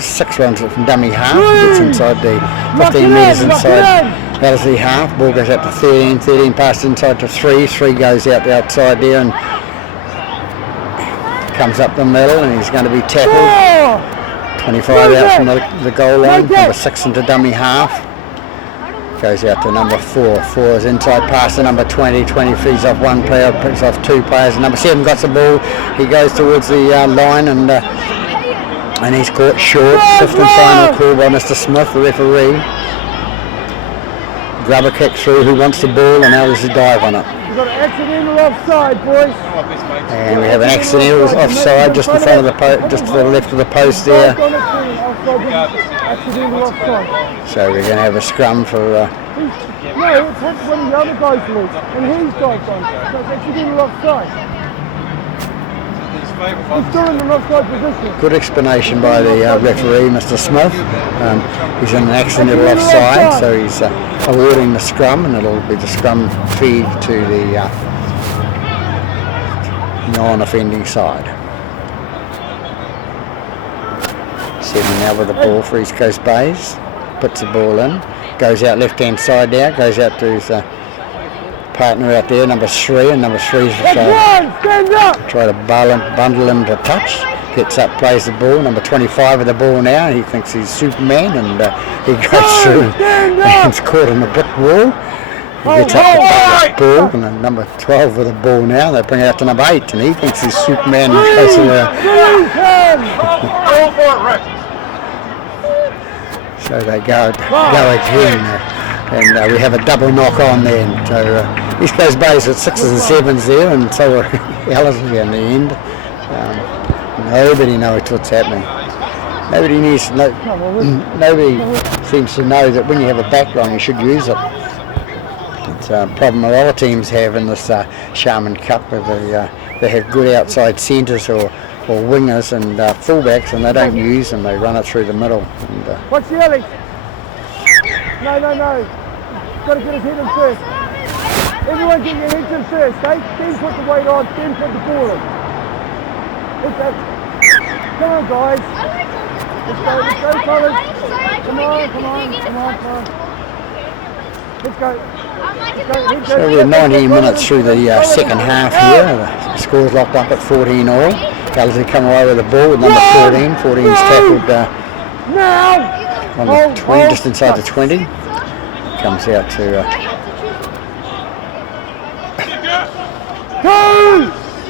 6 runs it from dummy half, gets inside the 15 metres inside Ellerslie half, ball goes out to 13, 13 passed inside to 3, 3 goes out the outside there and comes up the middle and he's going to be tackled. 25 out from the goal line, number 6 into dummy half. Goes out to number 4, 4 is inside pass to number 20, 20 feeds off one player, picks off 2 players, number 7 got the ball, he goes towards the line and he's caught short. 5th and final call by Mr. Smith, the referee. Grubber kick through, who wants the ball, and now there's a dive on it. We've got an accidental offside, boys. And we have an accidental offside just in front of the just to the left of the post there. Accidental offside. So we're going to have a scrum for. No, it's one of the other guys' legs, and he's dived on. So it's accidental offside. He's still in an offside position. Good explanation by the referee, Mr. Smith. He's in an accidental offside, so he's awarding the scrum, and it'll be the scrum feed to the non-offending side. 7 now with the ball for East Coast Bays. Puts the ball in, goes out left-hand side now, goes out to his partner out there, number 3, and number 3's try to bundle him to touch. Gets up, plays the ball, number 25 with the ball now, he thinks he's Superman, and he goes through and he's caught in the brick wall. He gets up the ball, and then number 12 with the ball now, they bring it out to number 8, and he thinks he's Superman, and goes in there. So they go again, and we have a double knock on there. And so East Coast Bays at 6s and 7s there, and so are Ellerslie in the end. Nobody knows what's happening. Nobody seems to know that when you have a back line, you should use it. It's a problem a lot of teams have in this Sharman Cup, where they have good outside centres or wingers and fullbacks, and they don't use them. They run it through the middle. And, what's the Alex? No. Got to get his head in first. Everyone get your heads in first, eh? Then put the weight on, then put the ball in. Come on, guys. Let's go, fellas. Come on. Let's go. So we're 19 minutes through the second half here. The score's locked up at 14-all. Ellerslie come away with the ball with number 14. 14's tackled on the 20, just inside the 20. Comes out to...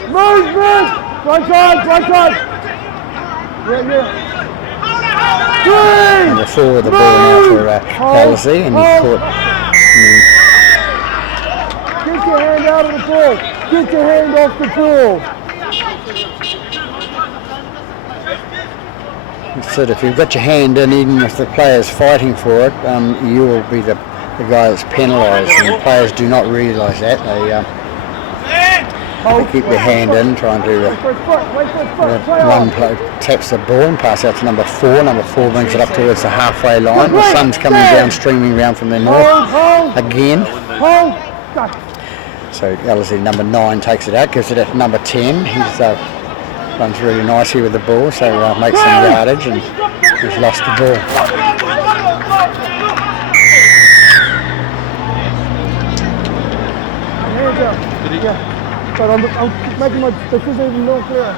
Movement! Right side! Yeah. 3! Number 4 with the ball now for Ellerslie, and he's caught... Get your hand out of the ball! Get your hand off the ball! So if you've got your hand in, even if the player's fighting for it, you will be the guy that's penalised, and the players do not realise that. They keep their hand in, trying to... one player taps the ball and passes out to number 4. Number 4 brings it up towards the halfway line. The sun's coming down, streaming round from the north again. So Ellerslie number 9 takes it out, gives it at number 10. He's runs really nicely with the ball, so makes some yardage, and he's lost the ball. But I'm making my decision even more clearer.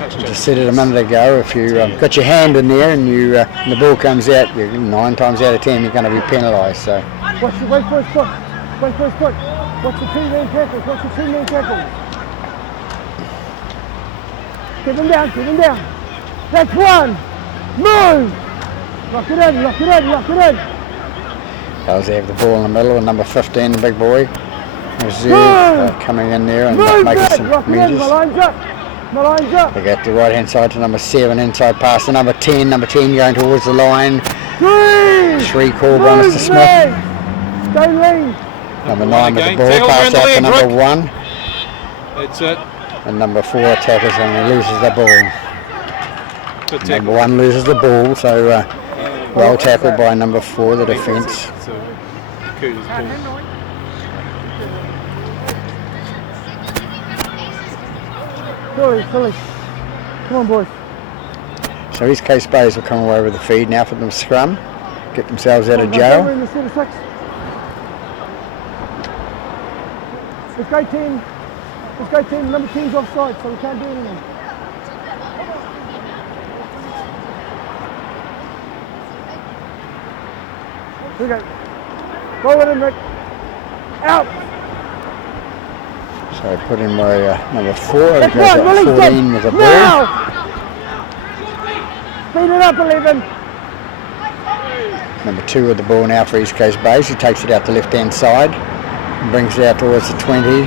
I just said it a minute ago, if you got your hand in there and and the ball comes out, 9 times out of 10 you're going to be penalised. So. Wait for his foot. What's the 2-man tackles? Get him down. That's 1. Move! Lock it in. Ellerslie have the ball in the middle, and number 15, the big boy, reserve, coming in there and making some meters. My line's up. They get the right hand side to number 7, inside pass to number 10. Number 10 going towards the line. 3 called by Mr. Smith. Stay lean. Number 9 with the ball, pass out to number 1. That's it. And number 4 tackles and he loses the ball. Number 1 loses the ball, so well tackled by number 4, the defence. Philly. Come on, boys. So So East Coast Bays will come away with the feed now for them to scrum, get themselves out of We're jail. in the set of 6. Let's go 10. Let's go 10. Number 10's offside, so we can't do anything. Here we go. Go with him, Rick. Out. So put in by number 4, who That's goes right, up release 14 it. with the ball. Now. Speed it up, 11. Number 2 with the ball now for East Coast Bays. He takes it out the left-hand side and brings it out towards the 20.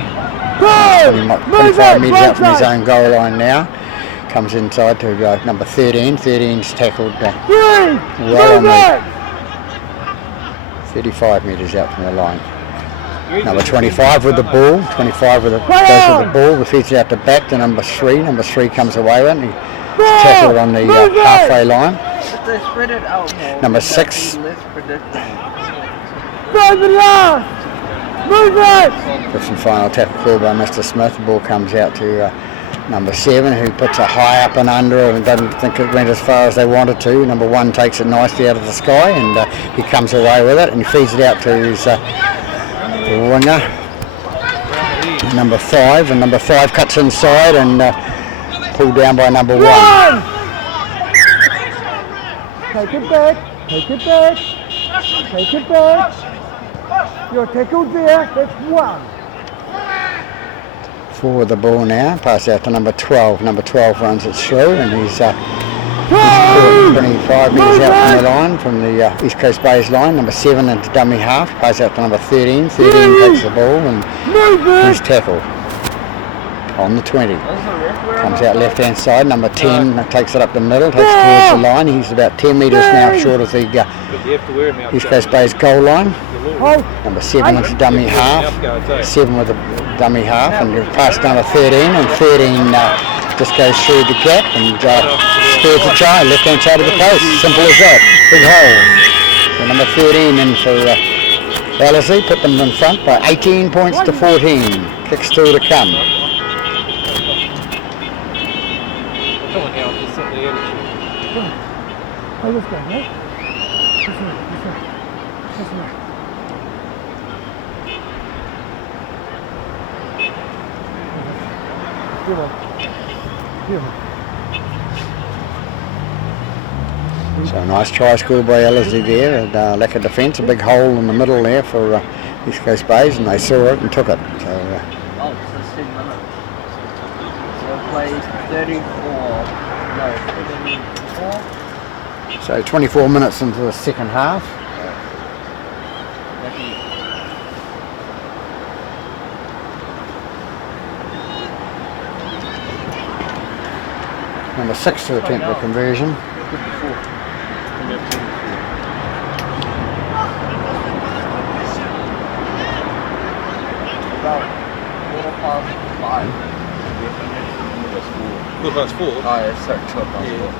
Go! 25 metres out from his own goal line now. Comes inside to number 13. 13's tackled well on the 35 metres out from the line. Number 25 with the ball. 25 with the, goes with the ball. Feeds it out the back to number 3. Number 3 comes away with it. And he's tackled on the halfway line. If they spread it out more, Number would that 6. be less predictable? Go the last! Move it! Fifth and final tackle call by Mr. Smith. The ball comes out to number 7, who puts a high up and under and doesn't think it went as far as they wanted to. Number 1 takes it nicely out of the sky and he comes away with it and he feeds it out to his winger, number 5, and number 5 cuts inside and pulled down by number 1. Take it back, take it back, take it back. You're tackled there, that's 1. 4 with the ball now, pass out to number 12. Number 12 runs it through and he's 25 metres out from the line, from the East Coast Bays line. Number 7 into dummy half, pass out to number 13. 13 takes the ball and he's tackled on the 20. Comes out left hand side. Number 10 takes it up the middle, takes it towards the line. He's about 10 metres now short of the East Coast Bays goal line. Number 7 into dummy half. 7 with the dummy half and you pass number 13 and 13 just goes through the gap and spears the try, left hand side of the post. Simple as that. Big hole. So number 13 in for LSE, put them in front by 18 points to 14. Kicks 2 to come. Oh, let's go, mate. Listen. So a nice try scored by LSE there, and lack of defence, a big hole in the middle there for East Coast Bays, and they saw it and took it. So, So 10 minutes. So plays 34. so 24 minutes into the second half. Number 6 to attempt the conversion. About 5. Quarter past 4? Oh, yeah, sorry, 12 past 4.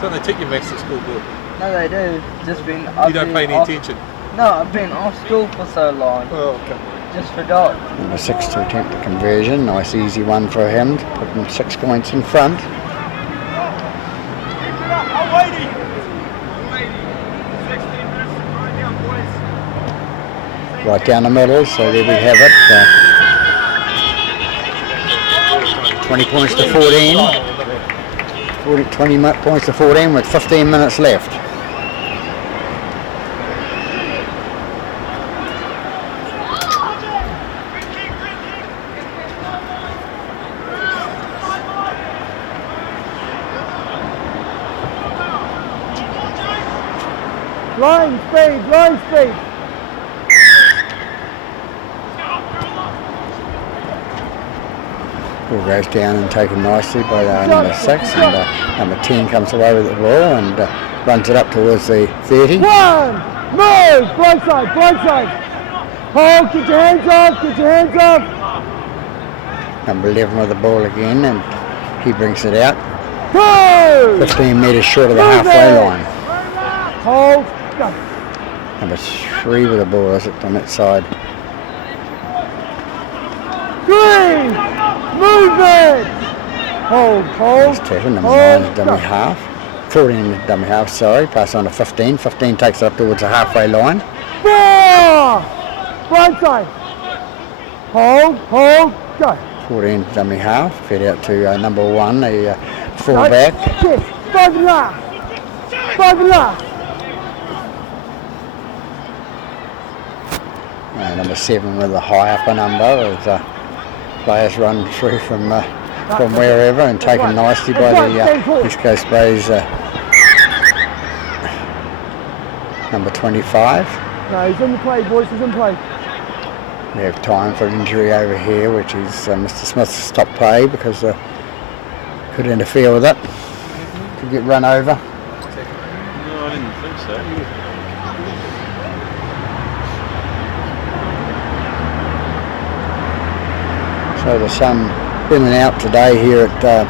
Don't they take your maths at school, boy? No, they do. Just been. You don't pay any attention? No, I've been off school for so long. Oh, okay. Just forgot. Number 6 to attempt the conversion. Nice easy one for him to put them 6 points in front. Right down the middle, so there we have it. 20 points to 14. 20 points to 14 with 15 minutes left. Line speed. Ball goes down and taken nicely by number 6, and number 10 comes away with the ball and runs it up towards the 30. 1, move, blindside. Hold, get your hands off. Number 11 with the ball again, and he brings it out. 2. 15 metres short of the halfway line. Hold, go. Number 3 with the ball, is it, on that side? 3, move it. Hold. Number 9 is dummy half. 14 dummy half, sorry, pass on to 15. 15 takes it up towards the halfway line. 4! Frontside. Hold, go. 14 dummy half, fed out to number 1, the fullback. Yes, 5 and last. 5 and last. Number 7 with a high upper number as players run through from wherever and taken nicely by the East Coast Bays number 25. No, he's in the play, boys, he's in play. We have time for injury over here, which is Mr. Smith's top play because could interfere with it. Could get run over. No, I didn't think so. So the sun in and out today here at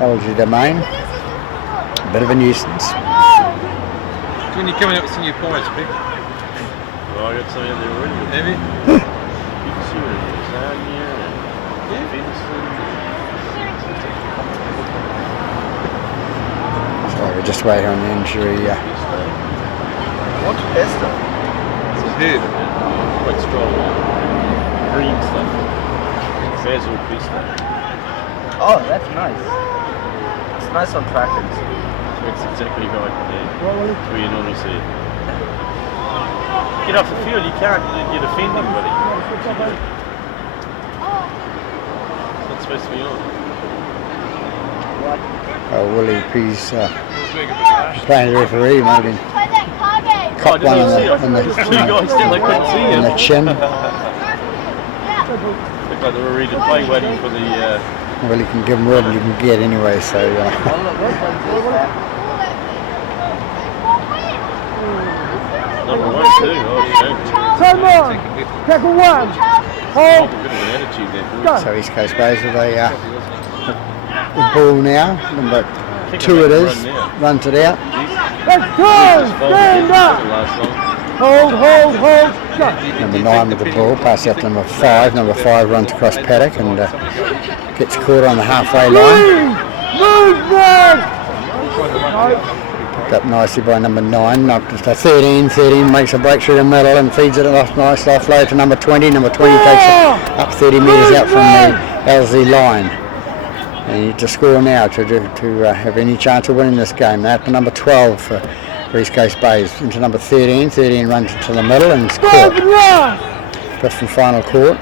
LG Domain. A bit of a nuisance. When you're coming up with some new points, Pete. Well, I got some in there already. Maybe? You can see what it is. Zania and Vincent. So we're just waiting on the injury. What? Esther? It's a head. Quite strong. Green stuff. Basil pista. Oh, that's nice. It's nice on traffic. It's exactly right there. Where you normally see it. Get off the field, you can't. You're defending, buddy. It's not supposed to be on. Willie P's playing the referee, maybe caught one in the chin. Looked like they were ready to play, waiting for the. Well, you can give them more than you can get anyway, so. Number 1, 2. Oh, shame. Time on. Tackle 1. Oh, Hold. a bit of an attitude there. Go. So East Coast Bays with the ball now. Number 2 it is. Runs it out. Let's go. Stand up. Hold. Go. Number 9 with the ball. Pass out to number 5. Number 5 runs across paddock and gets caught on the halfway line. Move back. Picked up nicely by number 9. Knocked it to 13. 13 makes a break through the middle and feeds it off nice offload to number 20. Number 20 takes it up 30 metres out from the LZ line. And you need to score now to have any chance of winning this game. Now to number 12 for East Coast Bays. Into number 13. 13 runs into the middle and is caught. 5th and final called.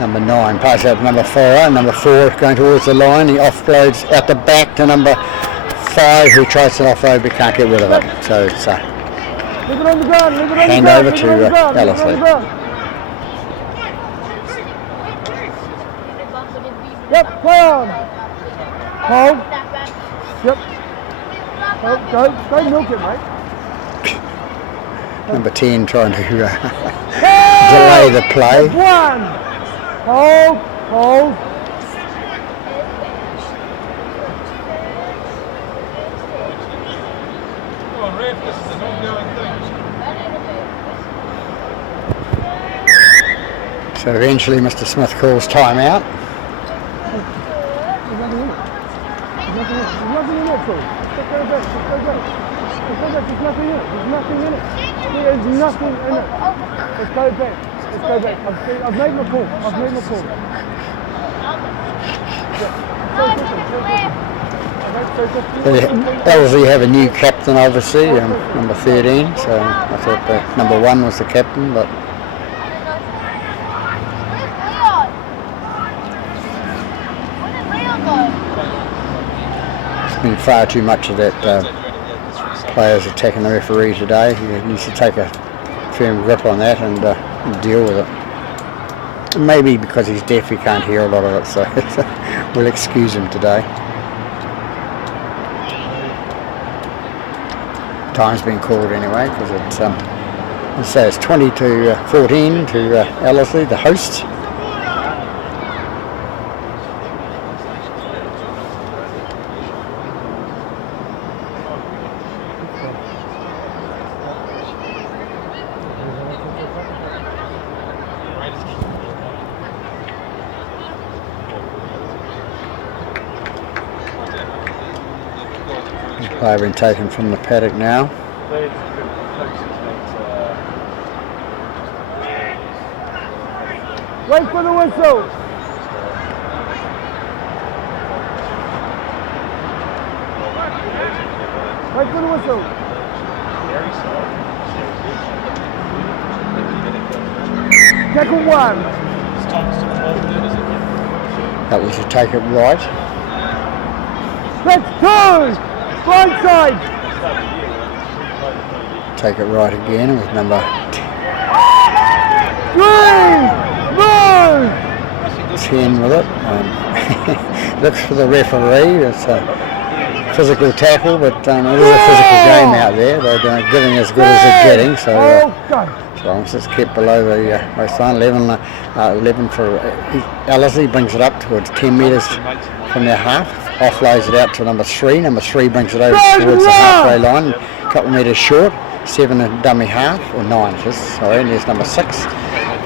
Number 9 passes out to number 4. Number 4 going towards the line. He offloads out the back to number 5 who tries to offload but can't get rid of it. So it's hand over to Ellerslie. Yep, play on. Hold. Yep. Go milk it, mate. Number 10 trying to delay the play. 1. Hold. Come on, ref, this is an ongoing thing. So eventually Mr. Smith calls time out. There's nothing in it, Phil. Just go back. There's nothing in it. There's nothing in it. Let's go back. I've made my call. LZ have a new captain, obviously, number 13. So I thought that number 1 was the captain, but there's been far too much of that players attacking the referee today. He needs to take a firm grip on that and deal with it. Maybe because he's deaf he can't hear a lot of it, so we'll excuse him today. Time's been called anyway because it's 20 to 14 to Ellerslie, the hosts. Player been taken from the paddock now. Wait for the whistle. Wait for the whistle. Tackle 1. That was to take it right. That's 2. Right side. Take it right again with number 10 with it. Looks for the referee. It's a physical tackle, but it is a physical game out there. They're giving as good as they're getting, so as long as it's kept below the waistline. 11 for Ellerslie, brings it up towards 10 metres from their half, offloads it out to number 3. Number 3 brings it over towards the halfway line, a couple of metres short. 7 and dummy half, or 9 it is, sorry, and there's number 6.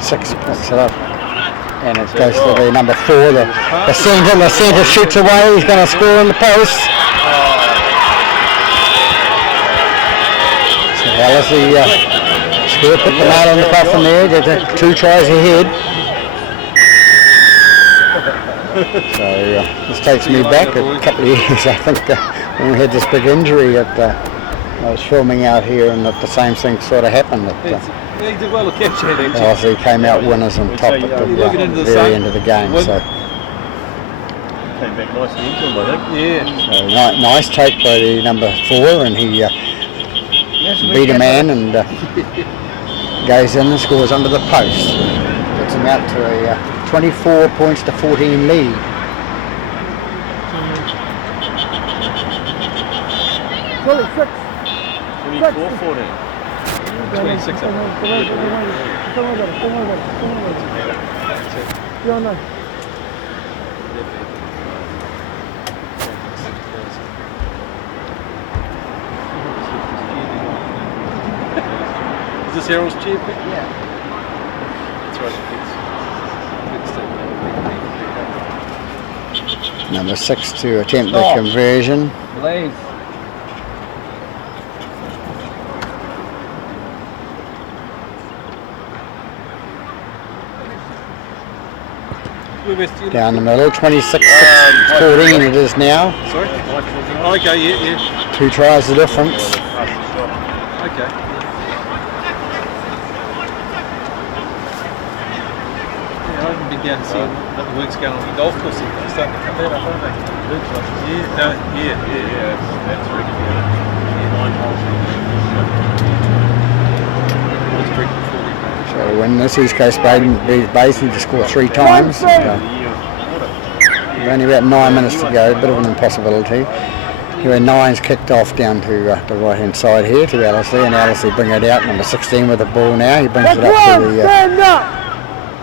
6 picks it up. And it goes to the number 4, the centre. The centre shoots away, he's going to score in the post. So Ellerslie score, put the nail on the coffin there, get 2 tries ahead. So this takes me back a couple of years, I think, when we had this big injury at I was filming out here, and the same thing sort of happened. He did well to catch it, actually. Ellerslie came out winners on top at the very end of the game. So Came back nicely into him, I think. Yeah. So nice take by the number 4, and he beat a man and goes in and scores under the post. Gets him out to a 24 points to 14 lead. Sorry, 6. 24, 14. 26. Don't worry about it. Yeah, no. Is this Harold's chair pick? Yeah. That's right. Number 6 to attempt the conversion. Blaze. Down the middle, 26 14 it is now. Sorry? Oh, okay, yeah. 2 tries the difference. Okay. Yeah, I haven't been down to see what the work's going on the golf course. They're starting to come out, aren't they? Yeah, That's really good. 9 holes. So when this East Coast Basin to score 3 times. Only about 9 minutes to go, a bit of an impossibility. Here 9's kicked off down to the right hand side here to Ellerslie, and Ellerslie bring it out. Number 16 with the ball now. He brings it up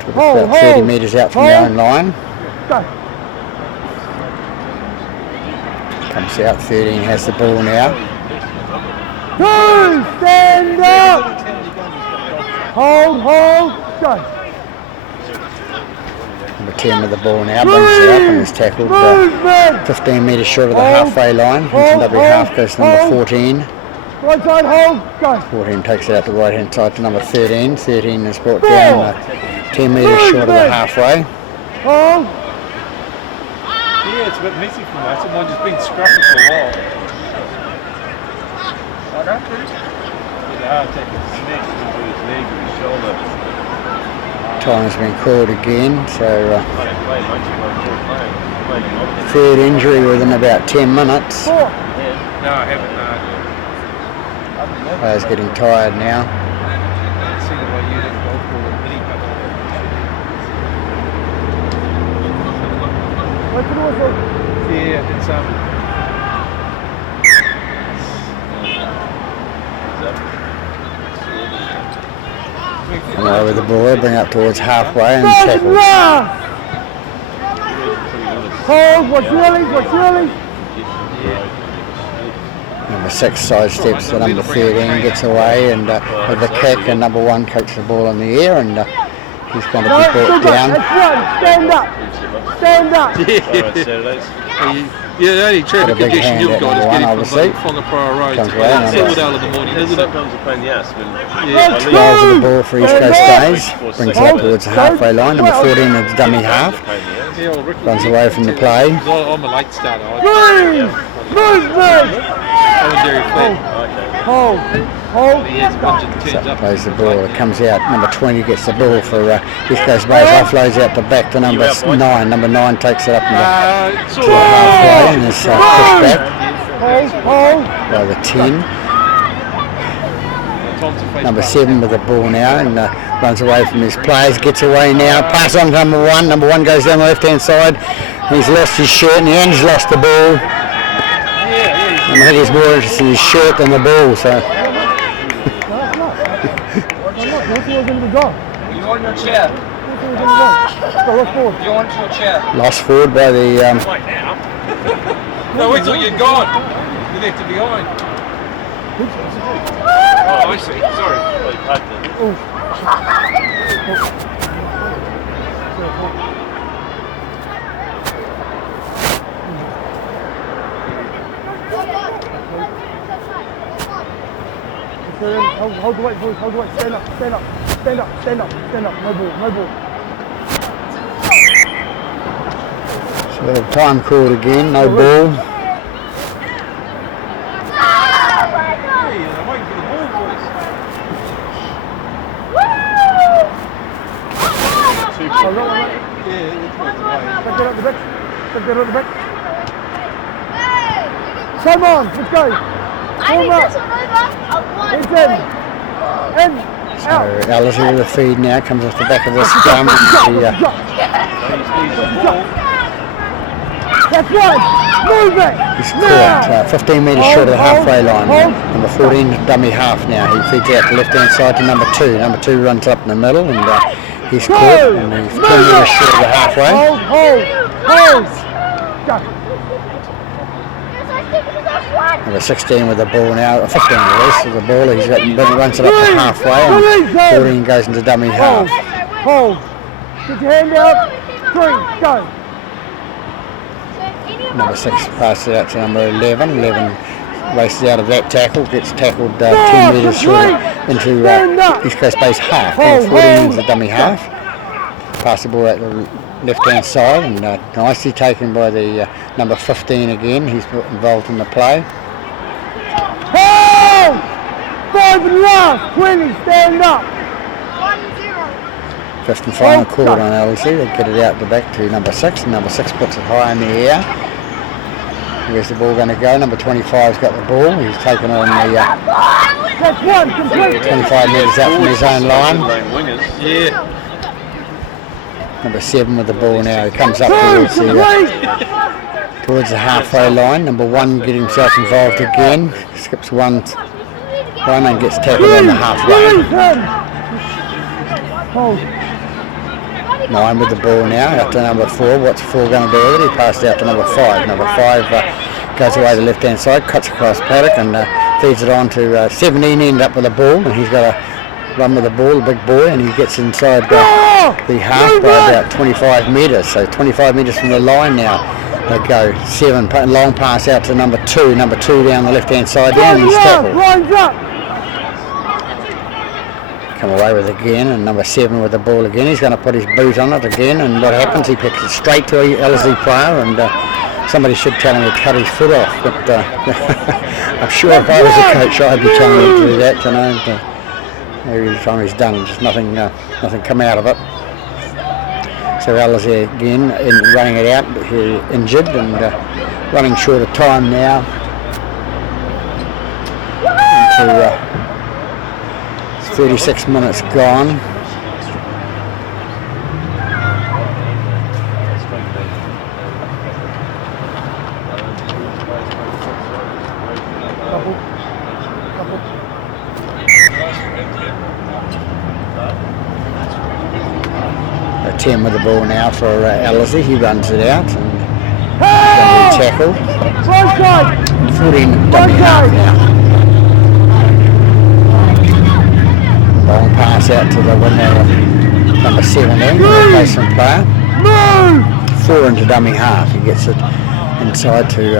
to about 30 metres out from the own line. Comes out, 13 has the ball now. Stand up! Hold, go! Number 10 with the ball now, brings it up and is tackled 15 metres short of the halfway line. Into half goes to number 14. Right side, hold, go! 14 takes it out to the right hand side to number 13. 13 is brought down 10 metres short of the halfway. Hold! Yeah, it's a bit messy for us. Mine just been scruffy for a while. I don't think. Taking snakes into his leg or his shoulder. Time's been called again, so third injury within about 10 minutes. No, I haven't. Players getting tired now. I've seen the way you did golf ball and mini putt. Yeah, it's And over the ball, bring up towards halfway and tackle. Hold, what's really? Number 6 sidesteps to number 13, gets away and with the kick, and number 1 kicks the ball in the air, and He's going to No, be good brought one. down. That's one. Stand up. Stand up. Yeah, the only traffic Got a big condition hand you've at got number is one, getting obviously. from Whangapara Road Comes to away, number Silverdale in the morning, isn't it? Sometimes a pain in the ass when Let's I go. Drives with the ball for East Coast Bays. Brings it up Hold. towards the halfway line. Number 14 is dummy half. Yeah, well, Ricky, Runs away from the play. I'm a late starter. Three. Movement. I'm very flat. Hold. Hold. He has bunch of turns up. Plays the ball. It comes out. Number 20 gets the ball for East Coast Bays. Offloads out the back to number 9. Number 9 takes it up in the It's all right. halfway and is pushed back Hold. by the 10. Time to face Number back. 7 with the ball now and runs away from his players. Gets away now. Pass on to number 1. Number 1 goes down the left-hand side. He's lost his shirt and he's lost the ball. And I think he's more interested in his shirt than the ball. So You on your chair. You on your chair. lost forward by the No, wait till you're gone. You left it behind. Oh, I see. Sorry. Hold the weight, boys. Hold the weight. Stand up. Stand up. Stand up. Stand up. Stand up. No ball. No ball. so time called again. No ball. Hold that one, mate. Take that out the back. Take that out the back. Come on. Let's go. I think this one over. It's in. In. So Alice with the feed now comes off the back of this scrum. That's right. Move it. He's Now. caught 15 metres short of the halfway line. Number 14 dummy half now. He feeds out the left hand side to number 2. Number 2 runs up in the middle and he's caught and he's 10 metres short of the halfway. Hold. Go. Number 16 with the ball now. 15 with this with the ball. He's got runs it up to halfway and 14 goes into dummy half. Hold. Get your hand out. 3. Go. Number 6 passes it out to number 11. 11 races out of that tackle, gets tackled 10 metres short into East Coast Bays half. Number 14 is the dummy half. Pass the ball out the left hand side and nicely taken by the number 15 again. He's involved in the play. Hold. 5 and last. 20. Stand up. 5th and final call on LC. They get it out the back to number 6 and number 6 puts it high in the air. Where's the ball going to go? Number 25's got the ball. He's taken on the That's one. Complete. 25 metres out from his own line. Yeah. Number 7 with the ball now. He comes up towards the halfway line. Number 1 getting himself involved again. Skips one and gets tackled on the halfway. Hold. 9 with the ball now. Out to number 4. What's 4 going to do with it? He passed out to number 5. Number 5 goes away to the left hand side, cuts across paddock and feeds it on to 17. End up with the ball and he's got to run with the ball, the big boy, and he gets inside the half by about 25 metres. So 25 metres from the line now. They go 7, long pass out to number 2. Number 2 down the left hand side down. He's tackled. Lines up. Come away with it again, and number 7 with the ball again. He's going to put his boot on it again, and what happens? He picks it straight to a LZ player, and somebody should tell him to cut his foot off. But I'm sure if I was a coach, I'd be telling him to do that. You know, every time he's done, just nothing come out of it. So LZ again, running it out, injured and running short of time now. Into 36 minutes gone. A 10 with the ball now for Alistair. He runs it out and tackled. 14 dummy half now. Long pass out to the winner, number 17, replacement player. 4 into dummy half. He gets it inside to.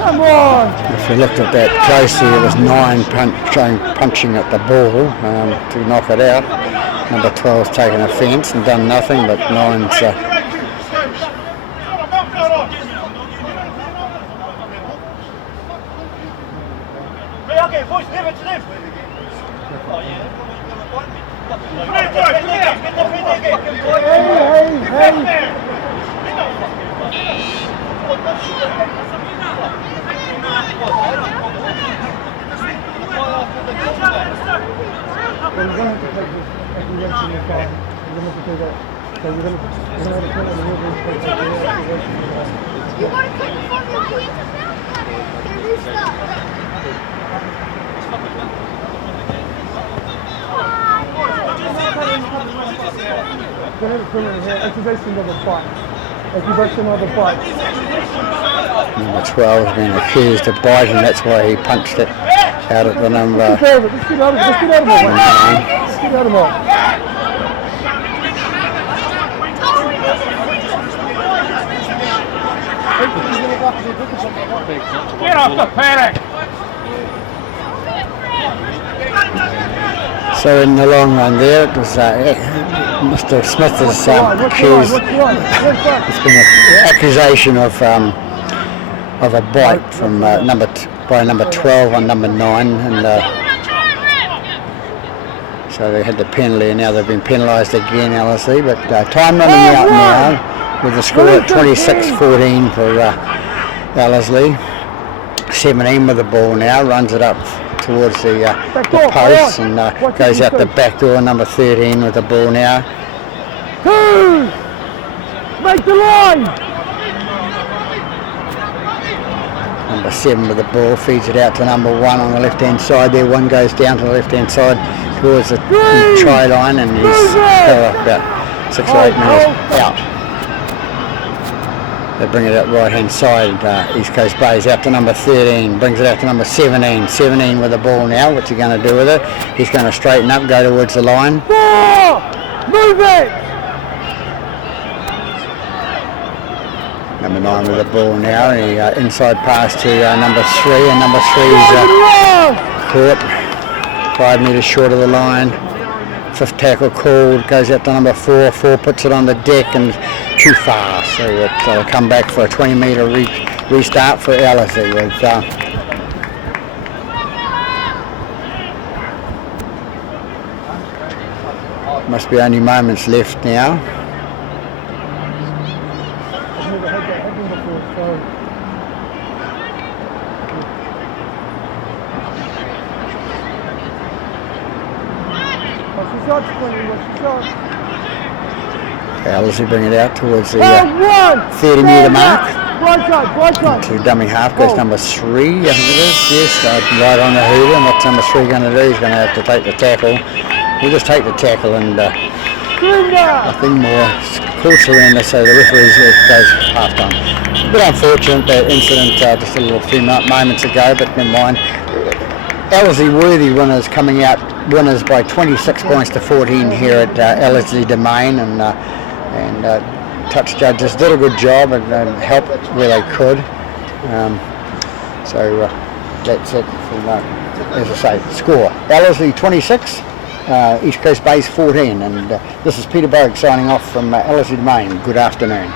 Come on! If you looked at that closely, it was 9 punching at the ball to knock it out. Number 12's taken offence and done nothing, but 9's. Okay, boys, leave it to them. Oh, yeah. Accusation of a fight. Accusation of a fight. Number 12 has been accused of biting, that's why he punched it out at the number. Let's get out of it. Let's get out of it. Let's get out of it. Get off the paddock! So in the long run there, it was Mr. Smith is accused. It's been an accusation of a bite from by number 12 on number 9, and so they had the penalty, and now they've been penalised again, LSE. But time running out now with the score at 26-14 for LSE. 17 with the ball now, runs it up towards the post and goes out the back door. Number 13 with the ball now. 2! Make the line! Number 7 with the ball, feeds it out to number 1 on the left hand side there. 1 goes down to the left hand side towards the try line, and he's about 6 or 8 metres out. They bring it out right hand side. East Coast Bay's out to number 13, brings it out to number 17. 17 with the ball now. What's he going to do with it? He's going to straighten up, go towards the line. 4! Move it! Number 9 with the ball now. He inside pass to number 3, and number 3's caught 5 metres short of the line. 5th tackle called, goes out to number 4. 4 puts it on the deck and too far, so it'll come back for a 20 metre restart for LSE. With, must be only moments left now. LSE bring it out towards the 30 metre mark. To dummy half goes number 3, I think it is. Yes, right on the hooter. And what's number 3 going to do? He's going to have to take the tackle. We'll just take the tackle and nothing more. Call surrender, so the referee goes half time. A bit unfortunate, that incident just a little few moments ago, but never mind. LSE worthy winners coming out winners by 26 points to 14 here at LSE Domain, and touch judges did a good job and helped where they could. So that's it from, as I say, score. LSE 26, East Coast Bay's 14, and this is Peter Berg signing off from LSE Domain. Good afternoon.